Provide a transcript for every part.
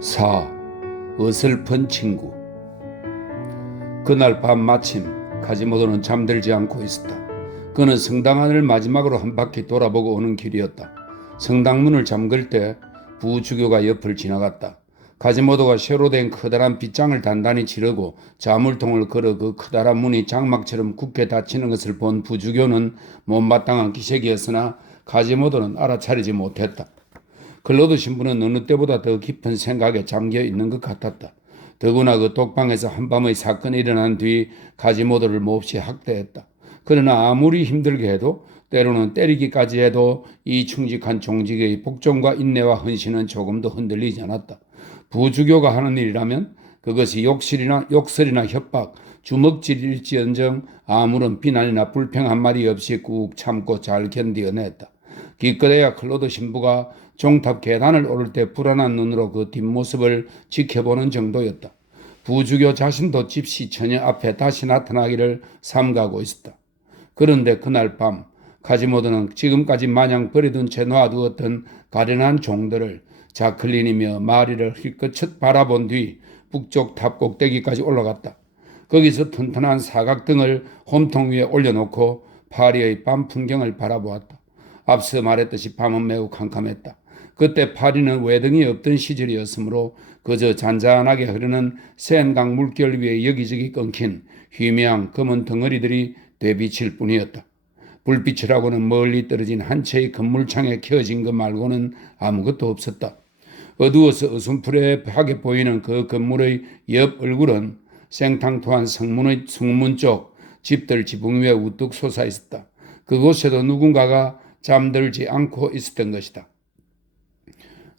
4. 어설픈 친구. 그날 밤 마침 카지모도는 잠들지 않고 있었다. 그는 성당 안을 마지막으로 한 바퀴 돌아보고 오는 길이었다. 성당문을 잠글 때 부주교가 옆을 지나갔다. 카지모도가 쇠로 된 커다란 빗장을 단단히 치르고 자물통을 걸어 그 커다란 문이 장막처럼 굳게 닫히는 것을 본 부주교는 못마땅한 기색이었으나 카지모도는 알아차리지 못했다. 클로드 신부는 어느 때보다 더 깊은 생각에 잠겨 있는 것 같았다. 더구나 그 독방에서 한밤의 사건이 일어난 뒤 카지모도를 몹시 학대했다. 그러나 아무리 힘들게 해도 때로는 때리기까지 해도 이 충직한 종직의 복종과 인내와 헌신은 조금도 흔들리지 않았다. 부주교가 하는 일이라면 그것이 욕설이나 협박, 주먹질일지언정 아무런 비난이나 불평 한마디 없이 꾹 참고 잘 견디어냈다. 기껏해야 클로드 신부가 종탑 계단을 오를 때 불안한 눈으로 그 뒷모습을 지켜보는 정도였다. 부주교 자신도 집시 처녀 앞에 다시 나타나기를 삼가고 있었다. 그런데 그날 밤 카지모도는 지금까지 마냥 버려둔 채 놔두었던 가련한 종들을 자클린이며 마리를 힐끗 바라본 뒤 북쪽 탑 꼭대기까지 올라갔다. 거기서 튼튼한 사각등을 홈통 위에 올려놓고 파리의 밤 풍경을 바라보았다. 앞서 말했듯이 밤은 매우 캄캄했다. 그때 파리는 외등이 없던 시절이었으므로 그저 잔잔하게 흐르는 센강 물결 위에 여기저기 끊긴 희미한 검은 덩어리들이 되비칠 뿐이었다. 불빛이라고는 멀리 떨어진 한 채의 건물창에 켜진 것 말고는 아무것도 없었다. 어두워서 어슴푸레하게 보이는 그 건물의 옆 얼굴은 생탕토한 성문 쪽 집들 지붕 위에 우뚝 솟아 있었다. 그곳에도 누군가가 잠들지 않고 있었던 것이다.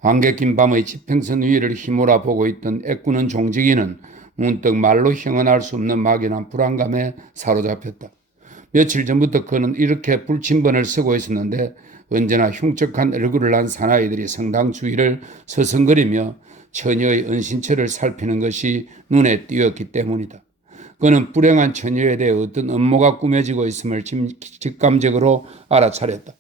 안개 낀 밤의 지평선 위를 휘몰아 보고 있던 애꾸는 종직이는 문득 말로 형언할 수 없는 막연한 불안감에 사로잡혔다. 며칠 전부터 그는 이렇게 불침번을 쓰고 있었는데 언제나 흉측한 얼굴을 한 사나이들이 성당 주위를 서성거리며 처녀의 은신처를 살피는 것이 눈에 띄었기 때문이다. 그는 불행한 처녀에 대해 어떤 음모가 꾸며지고 있음을 직감적으로 알아차렸다.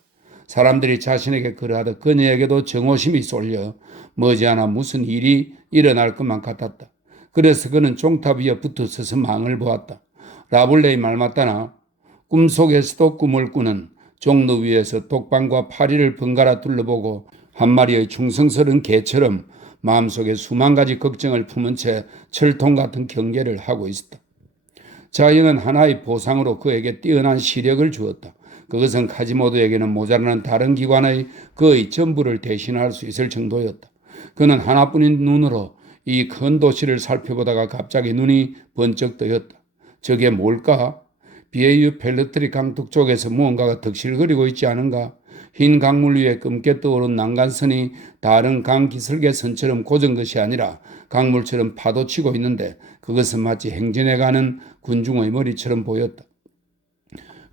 사람들이 자신에게 그러하듯 그녀에게도 정오심이 쏠려 머지않아 무슨 일이 일어날 것만 같았다. 그래서 그는 종탑 위에 붙어 서서 망을 보았다. 라블레이 말 맞다나 꿈속에서도 꿈을 꾸는 종로 위에서 독방과 파리를 번갈아 둘러보고 한 마리의 충성스러운 개처럼 마음속에 수만 가지 걱정을 품은 채 철통 같은 경계를 하고 있었다. 자연은 하나의 보상으로 그에게 뛰어난 시력을 주었다. 그것은 카지모도에게는 모자라는 다른 기관의 거의 전부를 대신할 수 있을 정도였다. 그는 하나뿐인 눈으로 이 큰 도시를 살펴보다가 갑자기 눈이 번쩍 뜨였다. 저게 뭘까? 비에유 펠르트리 강둑 쪽에서 무언가가 덕실거리고 있지 않은가? 흰 강물 위에 검게 떠오른 난간선이 다른 강 기슭선처럼 고정 것이 아니라 강물처럼 파도치고 있는데 그것은 마치 행진해가는 군중의 머리처럼 보였다.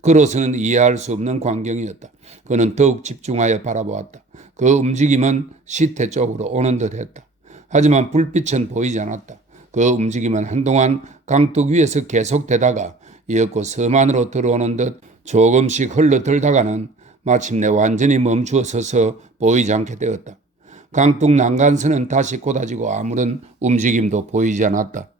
그로서는 이해할 수 없는 광경이었다. 그는 더욱 집중하여 바라보았다. 그 움직임은 시태 쪽으로 오는 듯 했다. 하지만 불빛은 보이지 않았다. 그 움직임은 한동안 강둑 위에서 계속되다가 이윽고 섬 안으로 들어오는 듯 조금씩 흘러들다가는 마침내 완전히 멈추어 서서 보이지 않게 되었다. 강둑 난간선은 다시 쏟아지고 아무런 움직임도 보이지 않았다.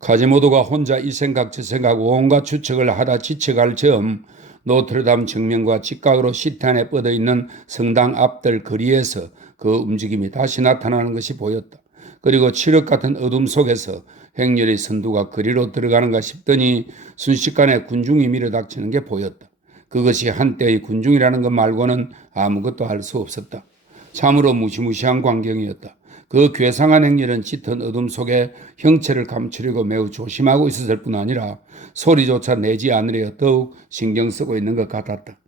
카지모도가 혼자 이 생각 저 생각 온갖 추측을 하다 지쳐갈 즈음 노트르담 정면과 직각으로 시탄에 뻗어있는 성당 앞들 거리에서 그 움직임이 다시 나타나는 것이 보였다. 그리고 칠흑 같은 어둠 속에서 행렬의 선두가 거리로 들어가는가 싶더니 순식간에 군중이 밀어닥치는 게 보였다. 그것이 한때의 군중이라는 것 말고는 아무것도 알 수 없었다. 참으로 무시무시한 광경이었다. 그 괴상한 행렬은 짙은 어둠 속에 형체를 감추려고 매우 조심하고 있었을 뿐 아니라 소리조차 내지 않으려 더욱 신경 쓰고 있는 것 같았다.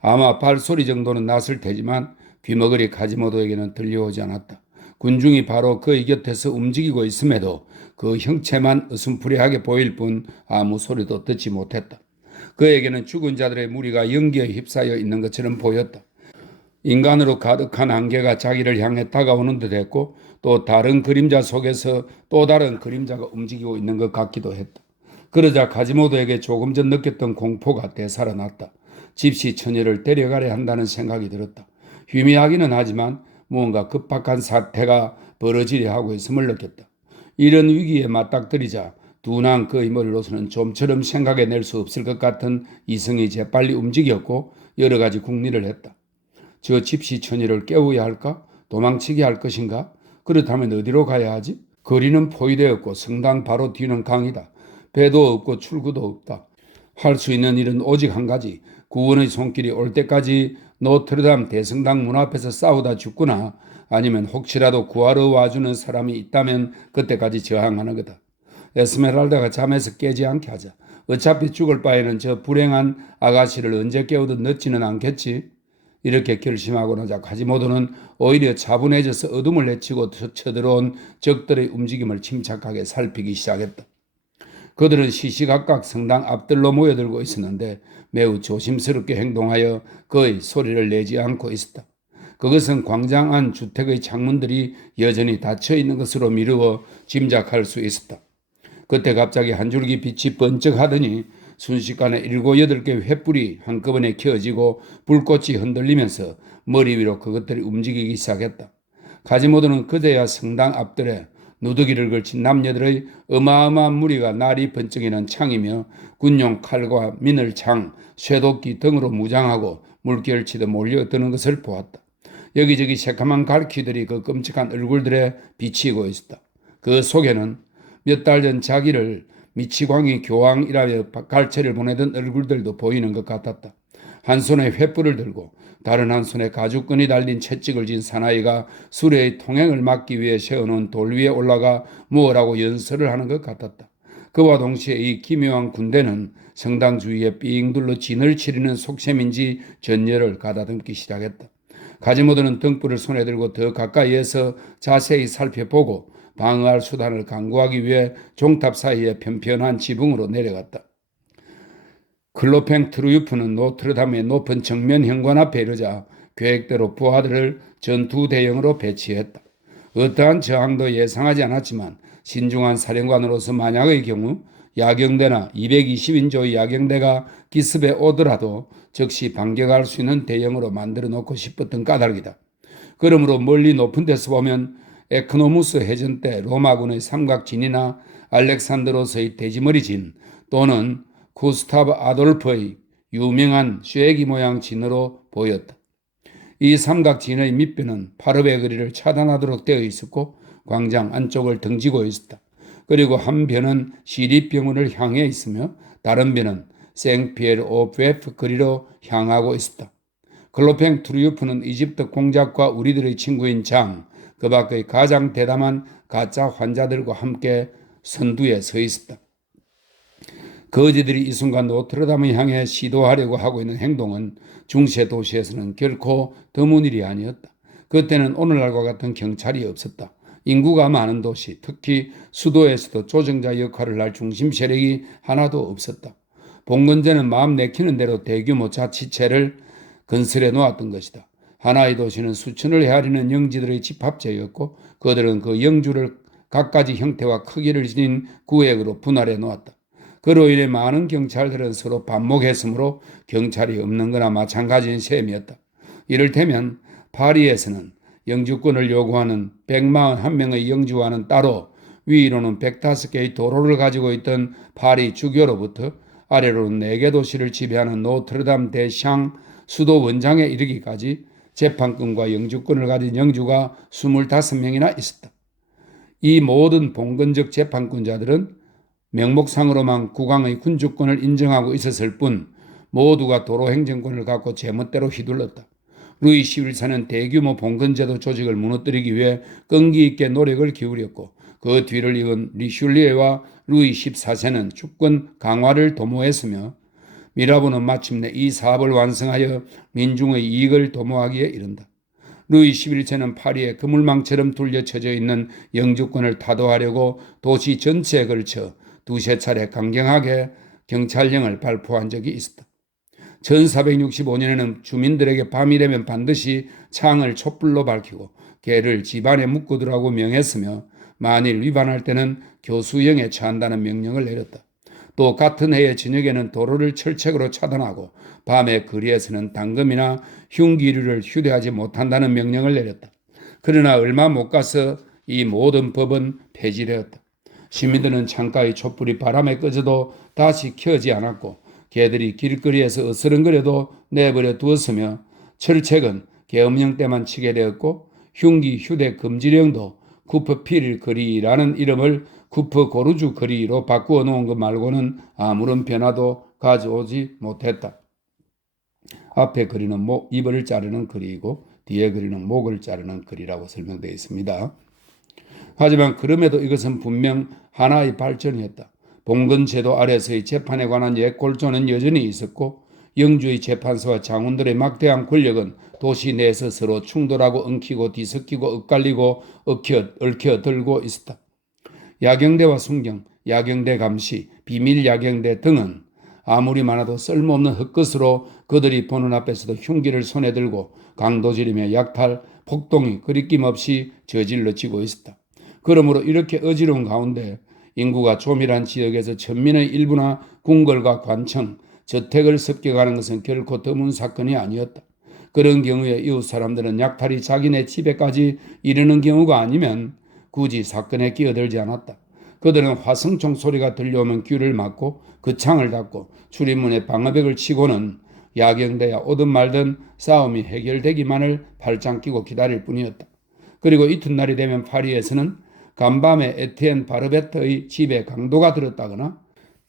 아마 발소리 정도는 났을 테지만 귀머거리 카지모도에게는 들려오지 않았다. 군중이 바로 그의 곁에서 움직이고 있음에도 그 형체만 으슴푸레하게 보일 뿐 아무 소리도 듣지 못했다. 그에게는 죽은 자들의 무리가 연기에 휩싸여 있는 것처럼 보였다. 인간으로 가득한 안개가 자기를 향해 다가오는 듯 했고 또 다른 그림자 속에서 또 다른 그림자가 움직이고 있는 것 같기도 했다. 그러자 카지모도에게 조금 전 느꼈던 공포가 되살아났다. 집시 처녀를 데려가려 한다는 생각이 들었다. 희미하기는 하지만 무언가 급박한 사태가 벌어지려 하고 있음을 느꼈다. 이런 위기에 맞닥뜨리자 둔한 그의 머리로서는 좀처럼 생각해낼 수 없을 것 같은 이성이 재빨리 움직였고 여러 가지 궁리를 했다. 저 집시 처녀를 깨워야 할까? 도망치게 할 것인가? 그렇다면 어디로 가야 하지? 거리는 포위되었고 성당 바로 뒤는 강이다. 배도 없고 출구도 없다. 할 수 있는 일은 오직 한 가지. 구원의 손길이 올 때까지 노트르담 대성당 문 앞에서 싸우다 죽거나 아니면 혹시라도 구하러 와주는 사람이 있다면 그때까지 저항하는 거다. 에스메랄다가 잠에서 깨지 않게 하자. 어차피 죽을 바에는 저 불행한 아가씨를 언제 깨우든 늦지는 않겠지. 이렇게 결심하고 나자 카지모도는 오히려 차분해져서 어둠을 헤치고 쳐들어온 적들의 움직임을 침착하게 살피기 시작했다. 그들은 시시각각 성당 앞들로 모여들고 있었는데 매우 조심스럽게 행동하여 거의 소리를 내지 않고 있었다. 그것은 광장 안 주택의 창문들이 여전히 닫혀 있는 것으로 미루어 짐작할 수 있었다. 그때 갑자기 한 줄기 빛이 번쩍하더니 순식간에 7, 8개 횃불이 한꺼번에 켜지고 불꽃이 흔들리면서 머리 위로 그것들이 움직이기 시작했다. 카지모도는 그제야 성당 앞들에 누더기를 걸친 남녀들의 어마어마한 무리가 날이 번쩍이는 창이며 군용 칼과 미늘창, 쇠도끼 등으로 무장하고 물결치듯 몰려드는 것을 보았다. 여기저기 새카만 갈퀴들이 그 끔찍한 얼굴들에 비치고 있었다. 그 속에는 몇 달 전 자기를 미치광이 교황이라며 갈채를 보내던 얼굴들도 보이는 것 같았다. 한 손에 횃불을 들고 다른 한 손에 가죽끈이 달린 채찍을 쥔 사나이가 수레의 통행을 막기 위해 세워놓은 돌 위에 올라가 무엇라고 연설을 하는 것 같았다. 그와 동시에 이 기묘한 군대는 성당 주위에 삥 둘러 진을 치르는 속셈인지 전열을 가다듬기 시작했다. 가지모드는 등불을 손에 들고 더 가까이에서 자세히 살펴보고 방어할 수단을 강구하기 위해 종탑 사이에 편편한 지붕으로 내려갔다. 클로팽 트루유프는 노트르담의 높은 정면 현관 앞에 이르자 계획대로 부하들을 전투 대형으로 배치했다. 어떠한 저항도 예상하지 않았지만 신중한 사령관으로서 만약의 경우 야경대나 220인조의 야경대가 기습에 오더라도 즉시 반격할 수 있는 대형으로 만들어 놓고 싶었던 까닭이다. 그러므로 멀리 높은 데서 보면 에크노무스 해전 때 로마군의 삼각진이나 알렉산드로스의 돼지머리진 또는 구스타브 아돌프의 유명한 쇠기 모양 진으로 보였다. 이 삼각진의 밑변은 파르베 거리를 차단하도록 되어 있었고 광장 안쪽을 등지고 있었다. 그리고 한 변은 시립병원을 향해 있으며 다른 변은 생피에르 오페프 거리로 향하고 있었다. 클로팽 트루유프는 이집트 공작과 우리들의 친구인 장, 그 밖의 가장 대담한 가짜 환자들과 함께 선두에 서 있었다. 거지들이 이 순간 노트르담을 향해 시도하려고 하고 있는 행동은 중세 도시에서는 결코 드문 일이 아니었다. 그때는 오늘날과 같은 경찰이 없었다. 인구가 많은 도시, 특히 수도에서도 조정자 역할을 할 중심 세력이 하나도 없었다. 봉건제는 마음 내키는 대로 대규모 자치체를 건설해 놓았던 것이다. 하나의 도시는 수천을 헤아리는 영지들의 집합체였고 그들은 그 영주를 갖가지 형태와 크기를 지닌 구역으로 분할해 놓았다. 그로 인해 많은 경찰들은 서로 반목했으므로 경찰이 없는 거나 마찬가지인 셈이었다. 이를테면 파리에서는 영주권을 요구하는 141명의 영주와는 따로 위로는 105개의 도로를 가지고 있던 파리 주교로부터 아래로는 4개 도시를 지배하는 노트르담 대샹 수도 원장에 이르기까지 재판권과 영주권을 가진 영주가 25명이나 있었다. 이 모든 봉건적 재판권자들은 명목상으로만 국왕의 군주권을 인정하고 있었을 뿐 모두가 도로행정권을 갖고 제멋대로 휘둘렀다. 루이 11세는 대규모 봉건제도 조직을 무너뜨리기 위해 끈기 있게 노력을 기울였고 그 뒤를 이은 리슐리에와 루이 14세는 주권 강화를 도모했으며 미라보는 마침내 이 사업을 완성하여 민중의 이익을 도모하기에 이른다. 루이 11세는 파리에 그물망처럼 둘러쳐져 있는 영주권을 타도하려고 도시 전체에 걸쳐 두세 차례 강경하게 경찰령을 발표한 적이 있었다. 1465년에는 주민들에게 밤이 되면 반드시 창을 촛불로 밝히고 개를 집안에 묶어두라고 명했으며 만일 위반할 때는 교수형에 처한다는 명령을 내렸다. 또 같은 해의 저녁에는 도로를 철책으로 차단하고 밤에 거리에서는 당금이나 흉기류를 휴대하지 못한다는 명령을 내렸다. 그러나 얼마 못 가서 이 모든 법은 폐지되었다. 시민들은 창가의 촛불이 바람에 꺼져도 다시 켜지 않았고 개들이 길거리에서 어스렁거려도 내버려 두었으며 철책은 계엄령 때만 치게 되었고 흉기 휴대 금지령도 쿠퍼 필 거리라는 이름을 쿠퍼 고르주 거리로 바꾸어 놓은 것 말고는 아무런 변화도 가져오지 못했다. 앞에 거리는 입을 자르는 거리이고 뒤에 거리는 목을 자르는 거리라고 설명되어 있습니다. 하지만 그럼에도 이것은 분명 하나의 발전이었다. 봉건제도 아래서의 재판에 관한 옛 골조는 여전히 있었고 영주의 재판소와 장군들의 막대한 권력은 도시 내에서 서로 충돌하고 엉키고 뒤섞이고 엇갈리고 얽혀 들고 있었다. 야경대와 순경, 야경대 감시, 비밀 야경대 등은 아무리 많아도 쓸모없는 헛것으로 그들이 보는 앞에서도 흉기를 손에 들고 강도질이며 약탈, 폭동이 거리낌 없이 저질러지고 있었다. 그러므로 이렇게 어지러운 가운데 인구가 조밀한 지역에서 천민의 일부나 궁궐과 관청, 저택을 습격하는 것은 결코 드문 사건이 아니었다. 그런 경우에 이웃 사람들은 약탈이 자기네 집에까지 이르는 경우가 아니면 굳이 사건에 끼어들지 않았다. 그들은 화성총 소리가 들려오면 귀를 막고 그 창을 닫고 출입문에 방어벽을 치고는 야경돼야 오든 말든 싸움이 해결되기만을 발장 끼고 기다릴 뿐이었다. 그리고 이튿날이 되면 파리에서는 간밤에 에티엔 바르베트의 집에 강도가 들었다거나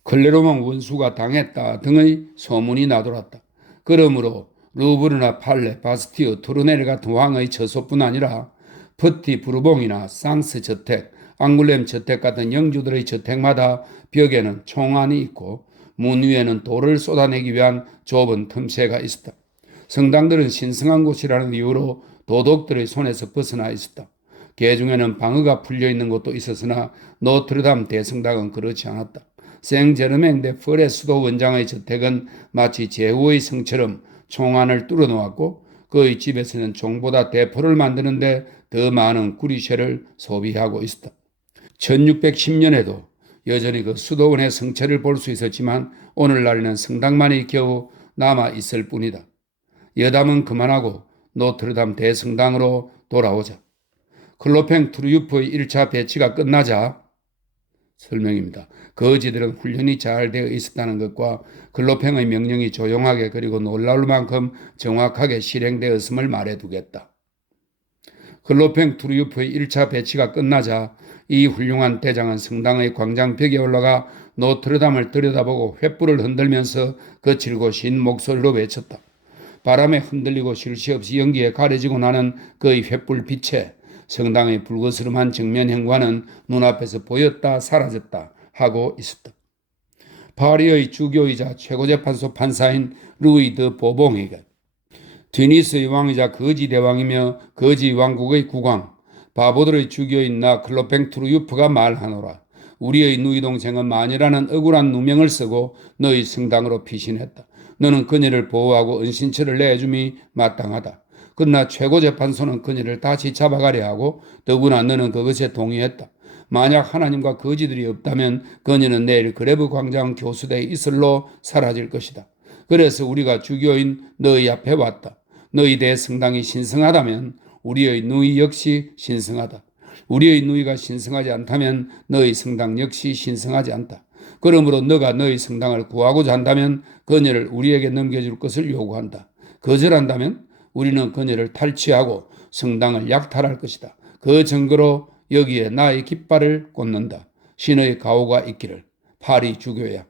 클레로망 원수가 당했다 등의 소문이 나돌았다. 그러므로 루브르나 팔레, 바스티유, 토르네르 같은 왕의 처소뿐 아니라 퍼티 부르봉이나 상스 저택, 앙굴렘 저택 같은 영주들의 저택마다 벽에는 총안이 있고 문 위에는 돌을 쏟아내기 위한 좁은 틈새가 있었다. 성당들은 신성한 곳이라는 이유로 도둑들의 손에서 벗어나 있었다. 개중에는 방어가 풀려있는 곳도 있었으나 노트르담 대성당은 그렇지 않았다. 생제르맹-데-프레 수도 원장의 저택은 마치 제후의 성처럼 총안을 뚫어놓았고 그의 집에서는 총보다 대포를 만드는데 더 많은 구리쇠를 소비하고 있었다. 1610년에도 여전히 그 수도원의 성체를 볼 수 있었지만 오늘날에는 성당만이 겨우 남아 있을 뿐이다. 여담은 그만하고 노트르담 대성당으로 돌아오자. 클로팽 트루유프의 1차 배치가 끝나자 설명입니다. 거지들은 훈련이 잘 되어 있었다는 것과 클로팽의 명령이 조용하게 그리고 놀라울 만큼 정확하게 실행되었음을 말해두겠다. 클로팽 트루유프의 1차 배치가 끝나자 이 훌륭한 대장은 성당의 광장벽에 올라가 노트르담을 들여다보고 횃불을 흔들면서 거칠고 신 목소리로 외쳤다. 바람에 흔들리고 쉴 새 없이 연기에 가려지고 나는 그의 횃불 빛에 성당의 불거스름한 정면 현관은 눈앞에서 보였다 사라졌다 하고 있었다. 파리의 주교이자 최고재판소 판사인 루이 드 보봉에게 튀니스의 왕이자 거지 대왕이며 거지 왕국의 국왕 바보들의 주교인 나 클로팽 트루유프가 말하노라. 우리의 누이 동생은 만이라는 억울한 누명을 쓰고 너희 성당으로 피신했다. 너는 그녀를 보호하고 은신처를 내줌이 마땅하다. 그러나 최고재판소는 그녀를 다시 잡아가려 하고 더구나 너는 그것에 동의했다. 만약 하나님과 거지들이 없다면 그녀는 내일 그레브 광장 교수대에 이슬로 사라질 것이다. 그래서 우리가 주교인 너희 앞에 왔다. 너희 대성당이 신성하다면 우리의 누이 역시 신성하다. 우리의 누이가 신성하지 않다면 너희 성당 역시 신성하지 않다. 그러므로 너가 너희 성당을 구하고자 한다면 그녀를 우리에게 넘겨줄 것을 요구한다. 거절한다면 우리는 그녀를 탈취하고 성당을 약탈할 것이다. 그 증거로 여기에 나의 깃발을 꽂는다. 신의 가호가 있기를. 파리 주교야.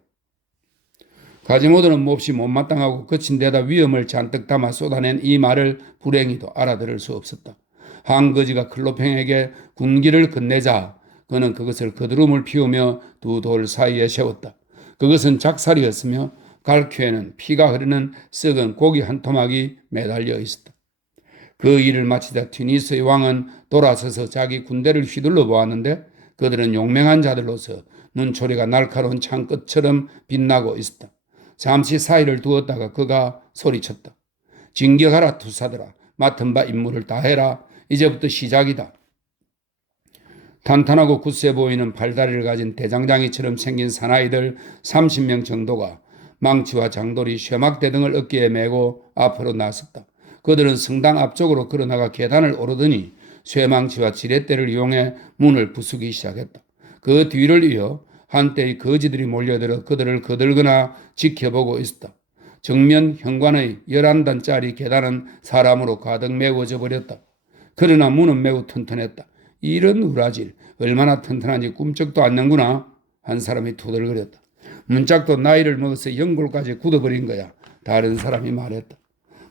가지모드는 몹시 못마땅하고 거친 데다 위험을 잔뜩 담아 쏟아낸 이 말을 불행히도 알아들을 수 없었다. 한거지가 클로팽에게 군기를 건네자 그는 그것을 거드름을 피우며 두 돌 사이에 세웠다. 그것은 작살이었으며 갈퀴에는 피가 흐르는 썩은 고기 한 토막이 매달려 있었다. 그 일을 마치자 튀니스의 왕은 돌아서서 자기 군대를 휘둘러 보았는데 그들은 용맹한 자들로서 눈초리가 날카로운 창끝처럼 빛나고 있었다. 잠시 사이를 두었다가 그가 소리쳤다. 진격하라 투사들아. 맡은 바 임무를 다해라. 이제부터 시작이다. 탄탄하고 굳세 보이는 팔다리를 가진 대장장이처럼 생긴 사나이들 30명 정도가 망치와 장돌이, 쇠막대 등을 어깨에 메고 앞으로 나섰다. 그들은 성당 앞쪽으로 걸어나가 계단을 오르더니 쇠망치와 지렛대를 이용해 문을 부수기 시작했다. 그 뒤를 이어 한때의 거지들이 몰려들어 그들을 거들거나 지켜보고 있었다. 정면 현관의 11단짜리 계단은 사람으로 가득 메워져 버렸다. 그러나 문은 매우 튼튼했다. 이런 우라질, 얼마나 튼튼한지 꿈쩍도 않는구나. 한 사람이 투덜거렸다. 문짝도 나이를 먹어서 연골까지 굳어버린 거야. 다른 사람이 말했다.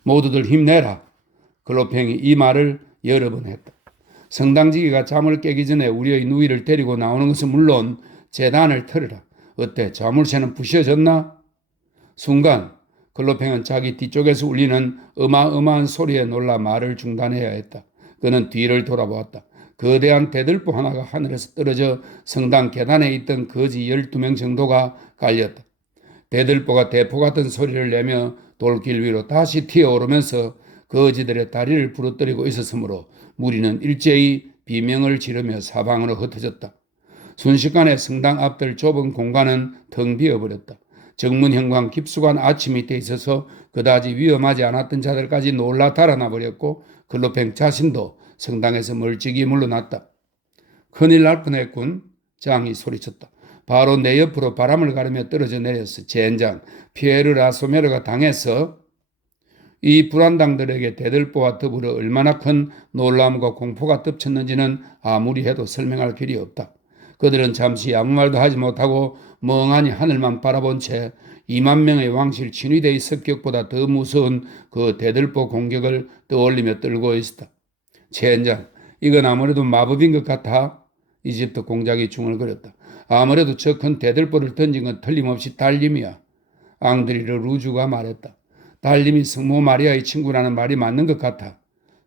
모두들 힘내라. 글로팽이 이 말을 여러 번 했다. 성당지기가 잠을 깨기 전에 우리의 누이를 데리고 나오는 것은 물론 재단을 털어라. 어때? 자물쇠는 부셔졌나? 순간 글로팽은 자기 뒤쪽에서 울리는 어마어마한 소리에 놀라 말을 중단해야 했다. 그는 뒤를 돌아보았다. 거대한 대들보 하나가 하늘에서 떨어져 성당 계단에 있던 거지 12명 정도가 깔렸다. 대들보가 대포 같은 소리를 내며 돌길 위로 다시 튀어오르면서 거지들의 다리를 부러뜨리고 있었으므로 무리는 일제히 비명을 지르며 사방으로 흩어졌다. 순식간에 성당 앞들 좁은 공간은 텅 비어버렸다. 정문현관 깊숙한 아치 밑에 있어서 그다지 위험하지 않았던 자들까지 놀라 달아나 버렸고 글로팽 자신도 성당에서 멀찍이 물러났다. 큰일 날 뻔했군. 장이 소리쳤다. 바로 내 옆으로 바람을 가르며 떨어져 내렸어. 젠장, 피에르 라소메르가 당해서 이 불안당들에게 대들보와 더불어 얼마나 큰 놀람과 공포가 덮쳤는지는 아무리 해도 설명할 길이 없다. 그들은 잠시 아무 말도 하지 못하고 멍하니 하늘만 바라본 채 2만 명의 왕실 친위대의 습격보다 더 무서운 그 대들보 공격을 떠올리며 떨고 있었다. 젠장, 이건 아무래도 마법인 것 같아. 이집트 공작이 중얼거렸다. 아무래도 저 큰 대들보를 던진 건 틀림없이 달림이야. 앙드리르 루주가 말했다. 달림이 성모 마리아의 친구라는 말이 맞는 것 같아.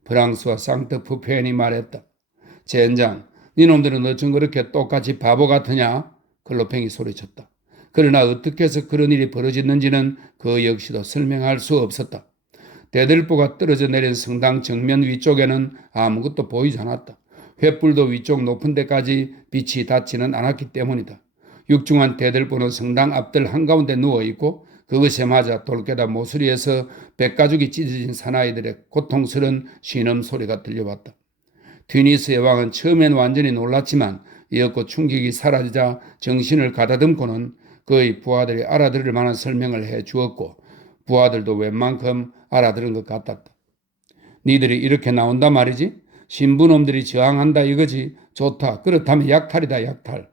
프랑스와 상트 푸페엔이 말했다. 젠장, 니놈들은 어쩜 그렇게 똑같이 바보 같으냐? 글로팽이 소리쳤다. 그러나 어떻게 해서 그런 일이 벌어졌는지는 그 역시도 설명할 수 없었다. 대들보가 떨어져 내린 성당 정면 위쪽에는 아무것도 보이지 않았다. 횃불도 위쪽 높은 데까지 빛이 닿지는 않았기 때문이다. 육중한 대들보는 성당 앞들 한가운데 누워있고 그것에 맞아 돌깨다 모서리에서 백가죽이 찢어진 사나이들의 고통스러운 신음소리가 들려왔다. 튜니스의 왕은 처음엔 완전히 놀랐지만 이윽고 충격이 사라지자 정신을 가다듬고는 그의 부하들이 알아들을 만한 설명을 해 주었고 부하들도 웬만큼 알아들은 것 같았다. 니들이 이렇게 나온단 말이지? 신부놈들이 저항한다 이거지? 좋다. 그렇다면 약탈이다 약탈.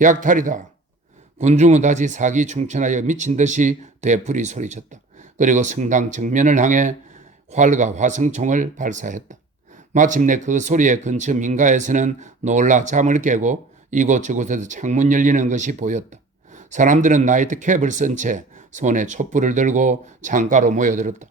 약탈이다. 군중은 다시 사기 충천하여 미친 듯이 되풀이 소리쳤다. 그리고 성당 정면을 향해 활과 화성총을 발사했다. 마침내 그 소리에 근처 민가에서는 놀라 잠을 깨고 이곳저곳에서 창문 열리는 것이 보였다. 사람들은 나이트캡을 쓴 채 손에 촛불을 들고 창가로 모여들었다.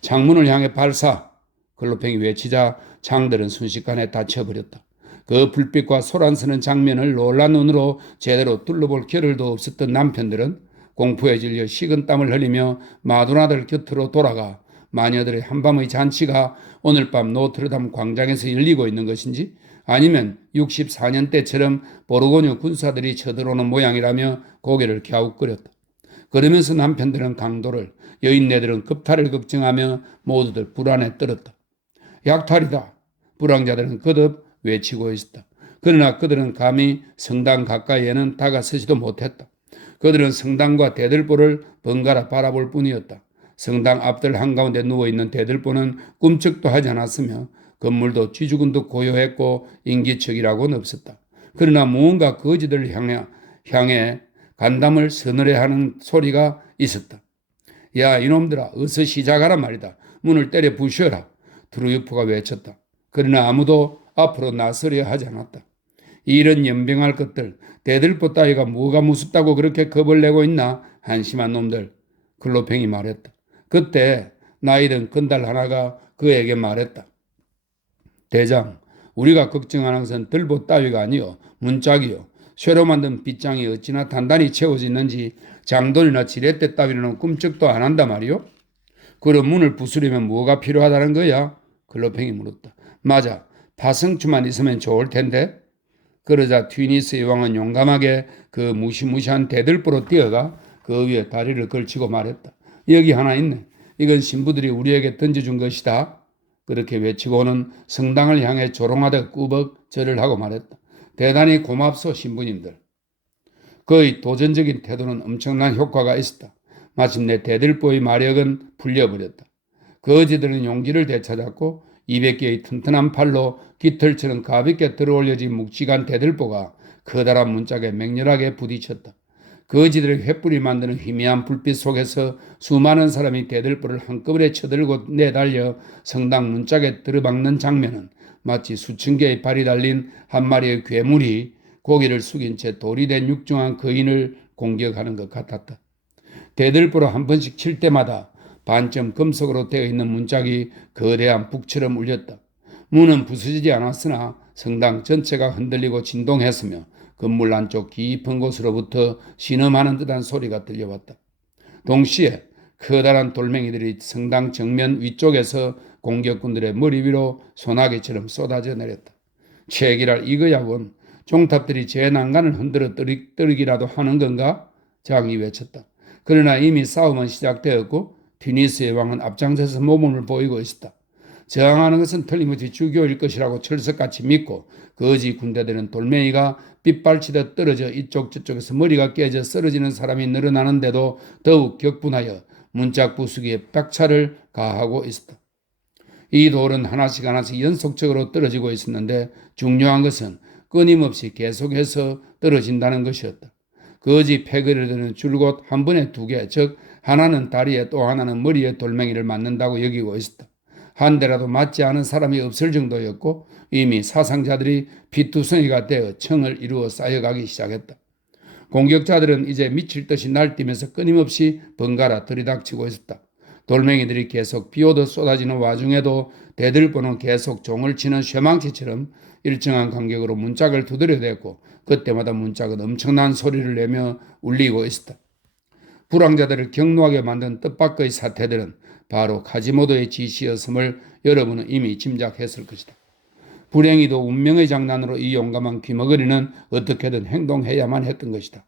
창문을 향해 발사! 글로팽이 외치자 창들은 순식간에 닫혀버렸다. 그 불빛과 소란스는 장면을 놀란 눈으로 제대로 둘러볼 겨를도 없었던 남편들은 공포에 질려 식은땀을 흘리며 마누라들 곁으로 돌아가 마녀들의 한밤의 잔치가 오늘 밤 노트르담 광장에서 열리고 있는 것인지 아니면 64년 때처럼 보르고뉴 군사들이 쳐들어오는 모양이라며 고개를 갸웃거렸다. 그러면서 남편들은 강도를, 여인네들은 급탈을 걱정하며 모두들 불안에 떨었다. 약탈이다. 불황자들은 거듭 외치고 있었다. 그러나 그들은 감히 성당 가까이에는 다가서지도 못했다. 그들은 성당과 대들보를 번갈아 바라볼 뿐이었다. 성당 앞들 한가운데 누워있는 대들보는 꿈쩍도 하지 않았으며 건물도 쥐죽은 듯 고요했고 인기척이라고는 없었다. 그러나 무언가 거지들을 향해 간담을 서늘해하는 소리가 있었다. 야 이놈들아 어서 시작하라 말이다. 문을 때려 부셔라. 드루유프가 외쳤다. 그러나 아무도 앞으로 나서려 하지 않았다. 이런 연병할 것들, 대들보 따위가 뭐가 무섭다고 그렇게 겁을 내고 있나? 한심한 놈들. 글로팽이 말했다. 그때 나이든 건달 하나가 그에게 말했다. 대장, 우리가 걱정하는 것은 들보 따위가 아니요 문짝이요. 쇠로 만든 빗장이 어찌나 단단히 채워지는지 장돌이나 지렛대 따위는 꿈쩍도 안 한단 말이요. 그럼 문을 부수려면 뭐가 필요하다는 거야? 글로팽이 물었다. 맞아. 파성추만 있으면 좋을 텐데. 그러자 튀니스의 왕은 용감하게 그 무시무시한 대들보로 뛰어가 그 위에 다리를 걸치고 말했다. 여기 하나 있네. 이건 신부들이 우리에게 던져준 것이다. 그렇게 외치고는 성당을 향해 조롱하듯 꾸벅 절을 하고 말했다. 대단히 고맙소 신부님들. 그의 도전적인 태도는 엄청난 효과가 있었다. 마침내 대들보의 마력은 풀려버렸다. 거지들은 용기를 되찾았고 200개의 튼튼한 팔로 깃털처럼 가볍게 들어올려진 묵직한 대들보가 커다란 문짝에 맹렬하게 부딪혔다. 거지들의 횃불이 만드는 희미한 불빛 속에서 수많은 사람이 대들보를 한꺼번에 쳐들고 내달려 성당 문짝에 들어박는 장면은 마치 수천 개의 발이 달린 한 마리의 괴물이 고개를 숙인 채 돌이 된 육중한 거인을 공격하는 것 같았다. 대들보로 한 번씩 칠 때마다 반점 금속으로 되어 있는 문짝이 거대한 북처럼 울렸다. 문은 부서지지 않았으나 성당 전체가 흔들리고 진동했으며 건물 안쪽 깊은 곳으로부터 신음하는 듯한 소리가 들려왔다. 동시에 커다란 돌멩이들이 성당 정면 위쪽에서 공격군들의 머리 위로 소나기처럼 쏟아져 내렸다. 체기랄 이거야 원. 종탑들이 제 난간을 흔들어 떨기라도 하는 건가? 장이 외쳤다. 그러나 이미 싸움은 시작되었고 튀니스의 왕은 앞장서서 모범을 보이고 있었다. 저항하는 것은 틀림없이 주교일 것이라고 철석같이 믿고 거지 군대들은 돌멩이가 빗발치듯 떨어져 이쪽 저쪽에서 머리가 깨져 쓰러지는 사람이 늘어나는데도 더욱 격분하여 문짝 부수기에 박차를 가하고 있었다. 이 돌은 하나씩 연속적으로 떨어지고 있었는데 중요한 것은 끊임없이 계속해서 떨어진다는 것이었다. 거지 패거리들은 줄곧 한 번에 두 개, 즉 하나는 다리에 또 하나는 머리에 돌멩이를 맞는다고 여기고 있었다. 한 대라도 맞지 않은 사람이 없을 정도였고 이미 사상자들이 피투성이가 되어 청을 이루어 쌓여가기 시작했다. 공격자들은 이제 미칠 듯이 날뛰면서 끊임없이 번갈아 들이닥치고 있었다. 돌멩이들이 계속 비오듯 쏟아지는 와중에도 대들보는 계속 종을 치는 쇠망치처럼 일정한 간격으로 문짝을 두드려댔고 그때마다 문짝은 엄청난 소리를 내며 울리고 있었다. 불황자들을 격노하게 만든 뜻밖의 사태들은 바로 카지모도의 지시였음을 여러분은 이미 짐작했을 것이다. 불행히도 운명의 장난으로 이 용감한 귀머거리는 어떻게든 행동해야만 했던 것이다.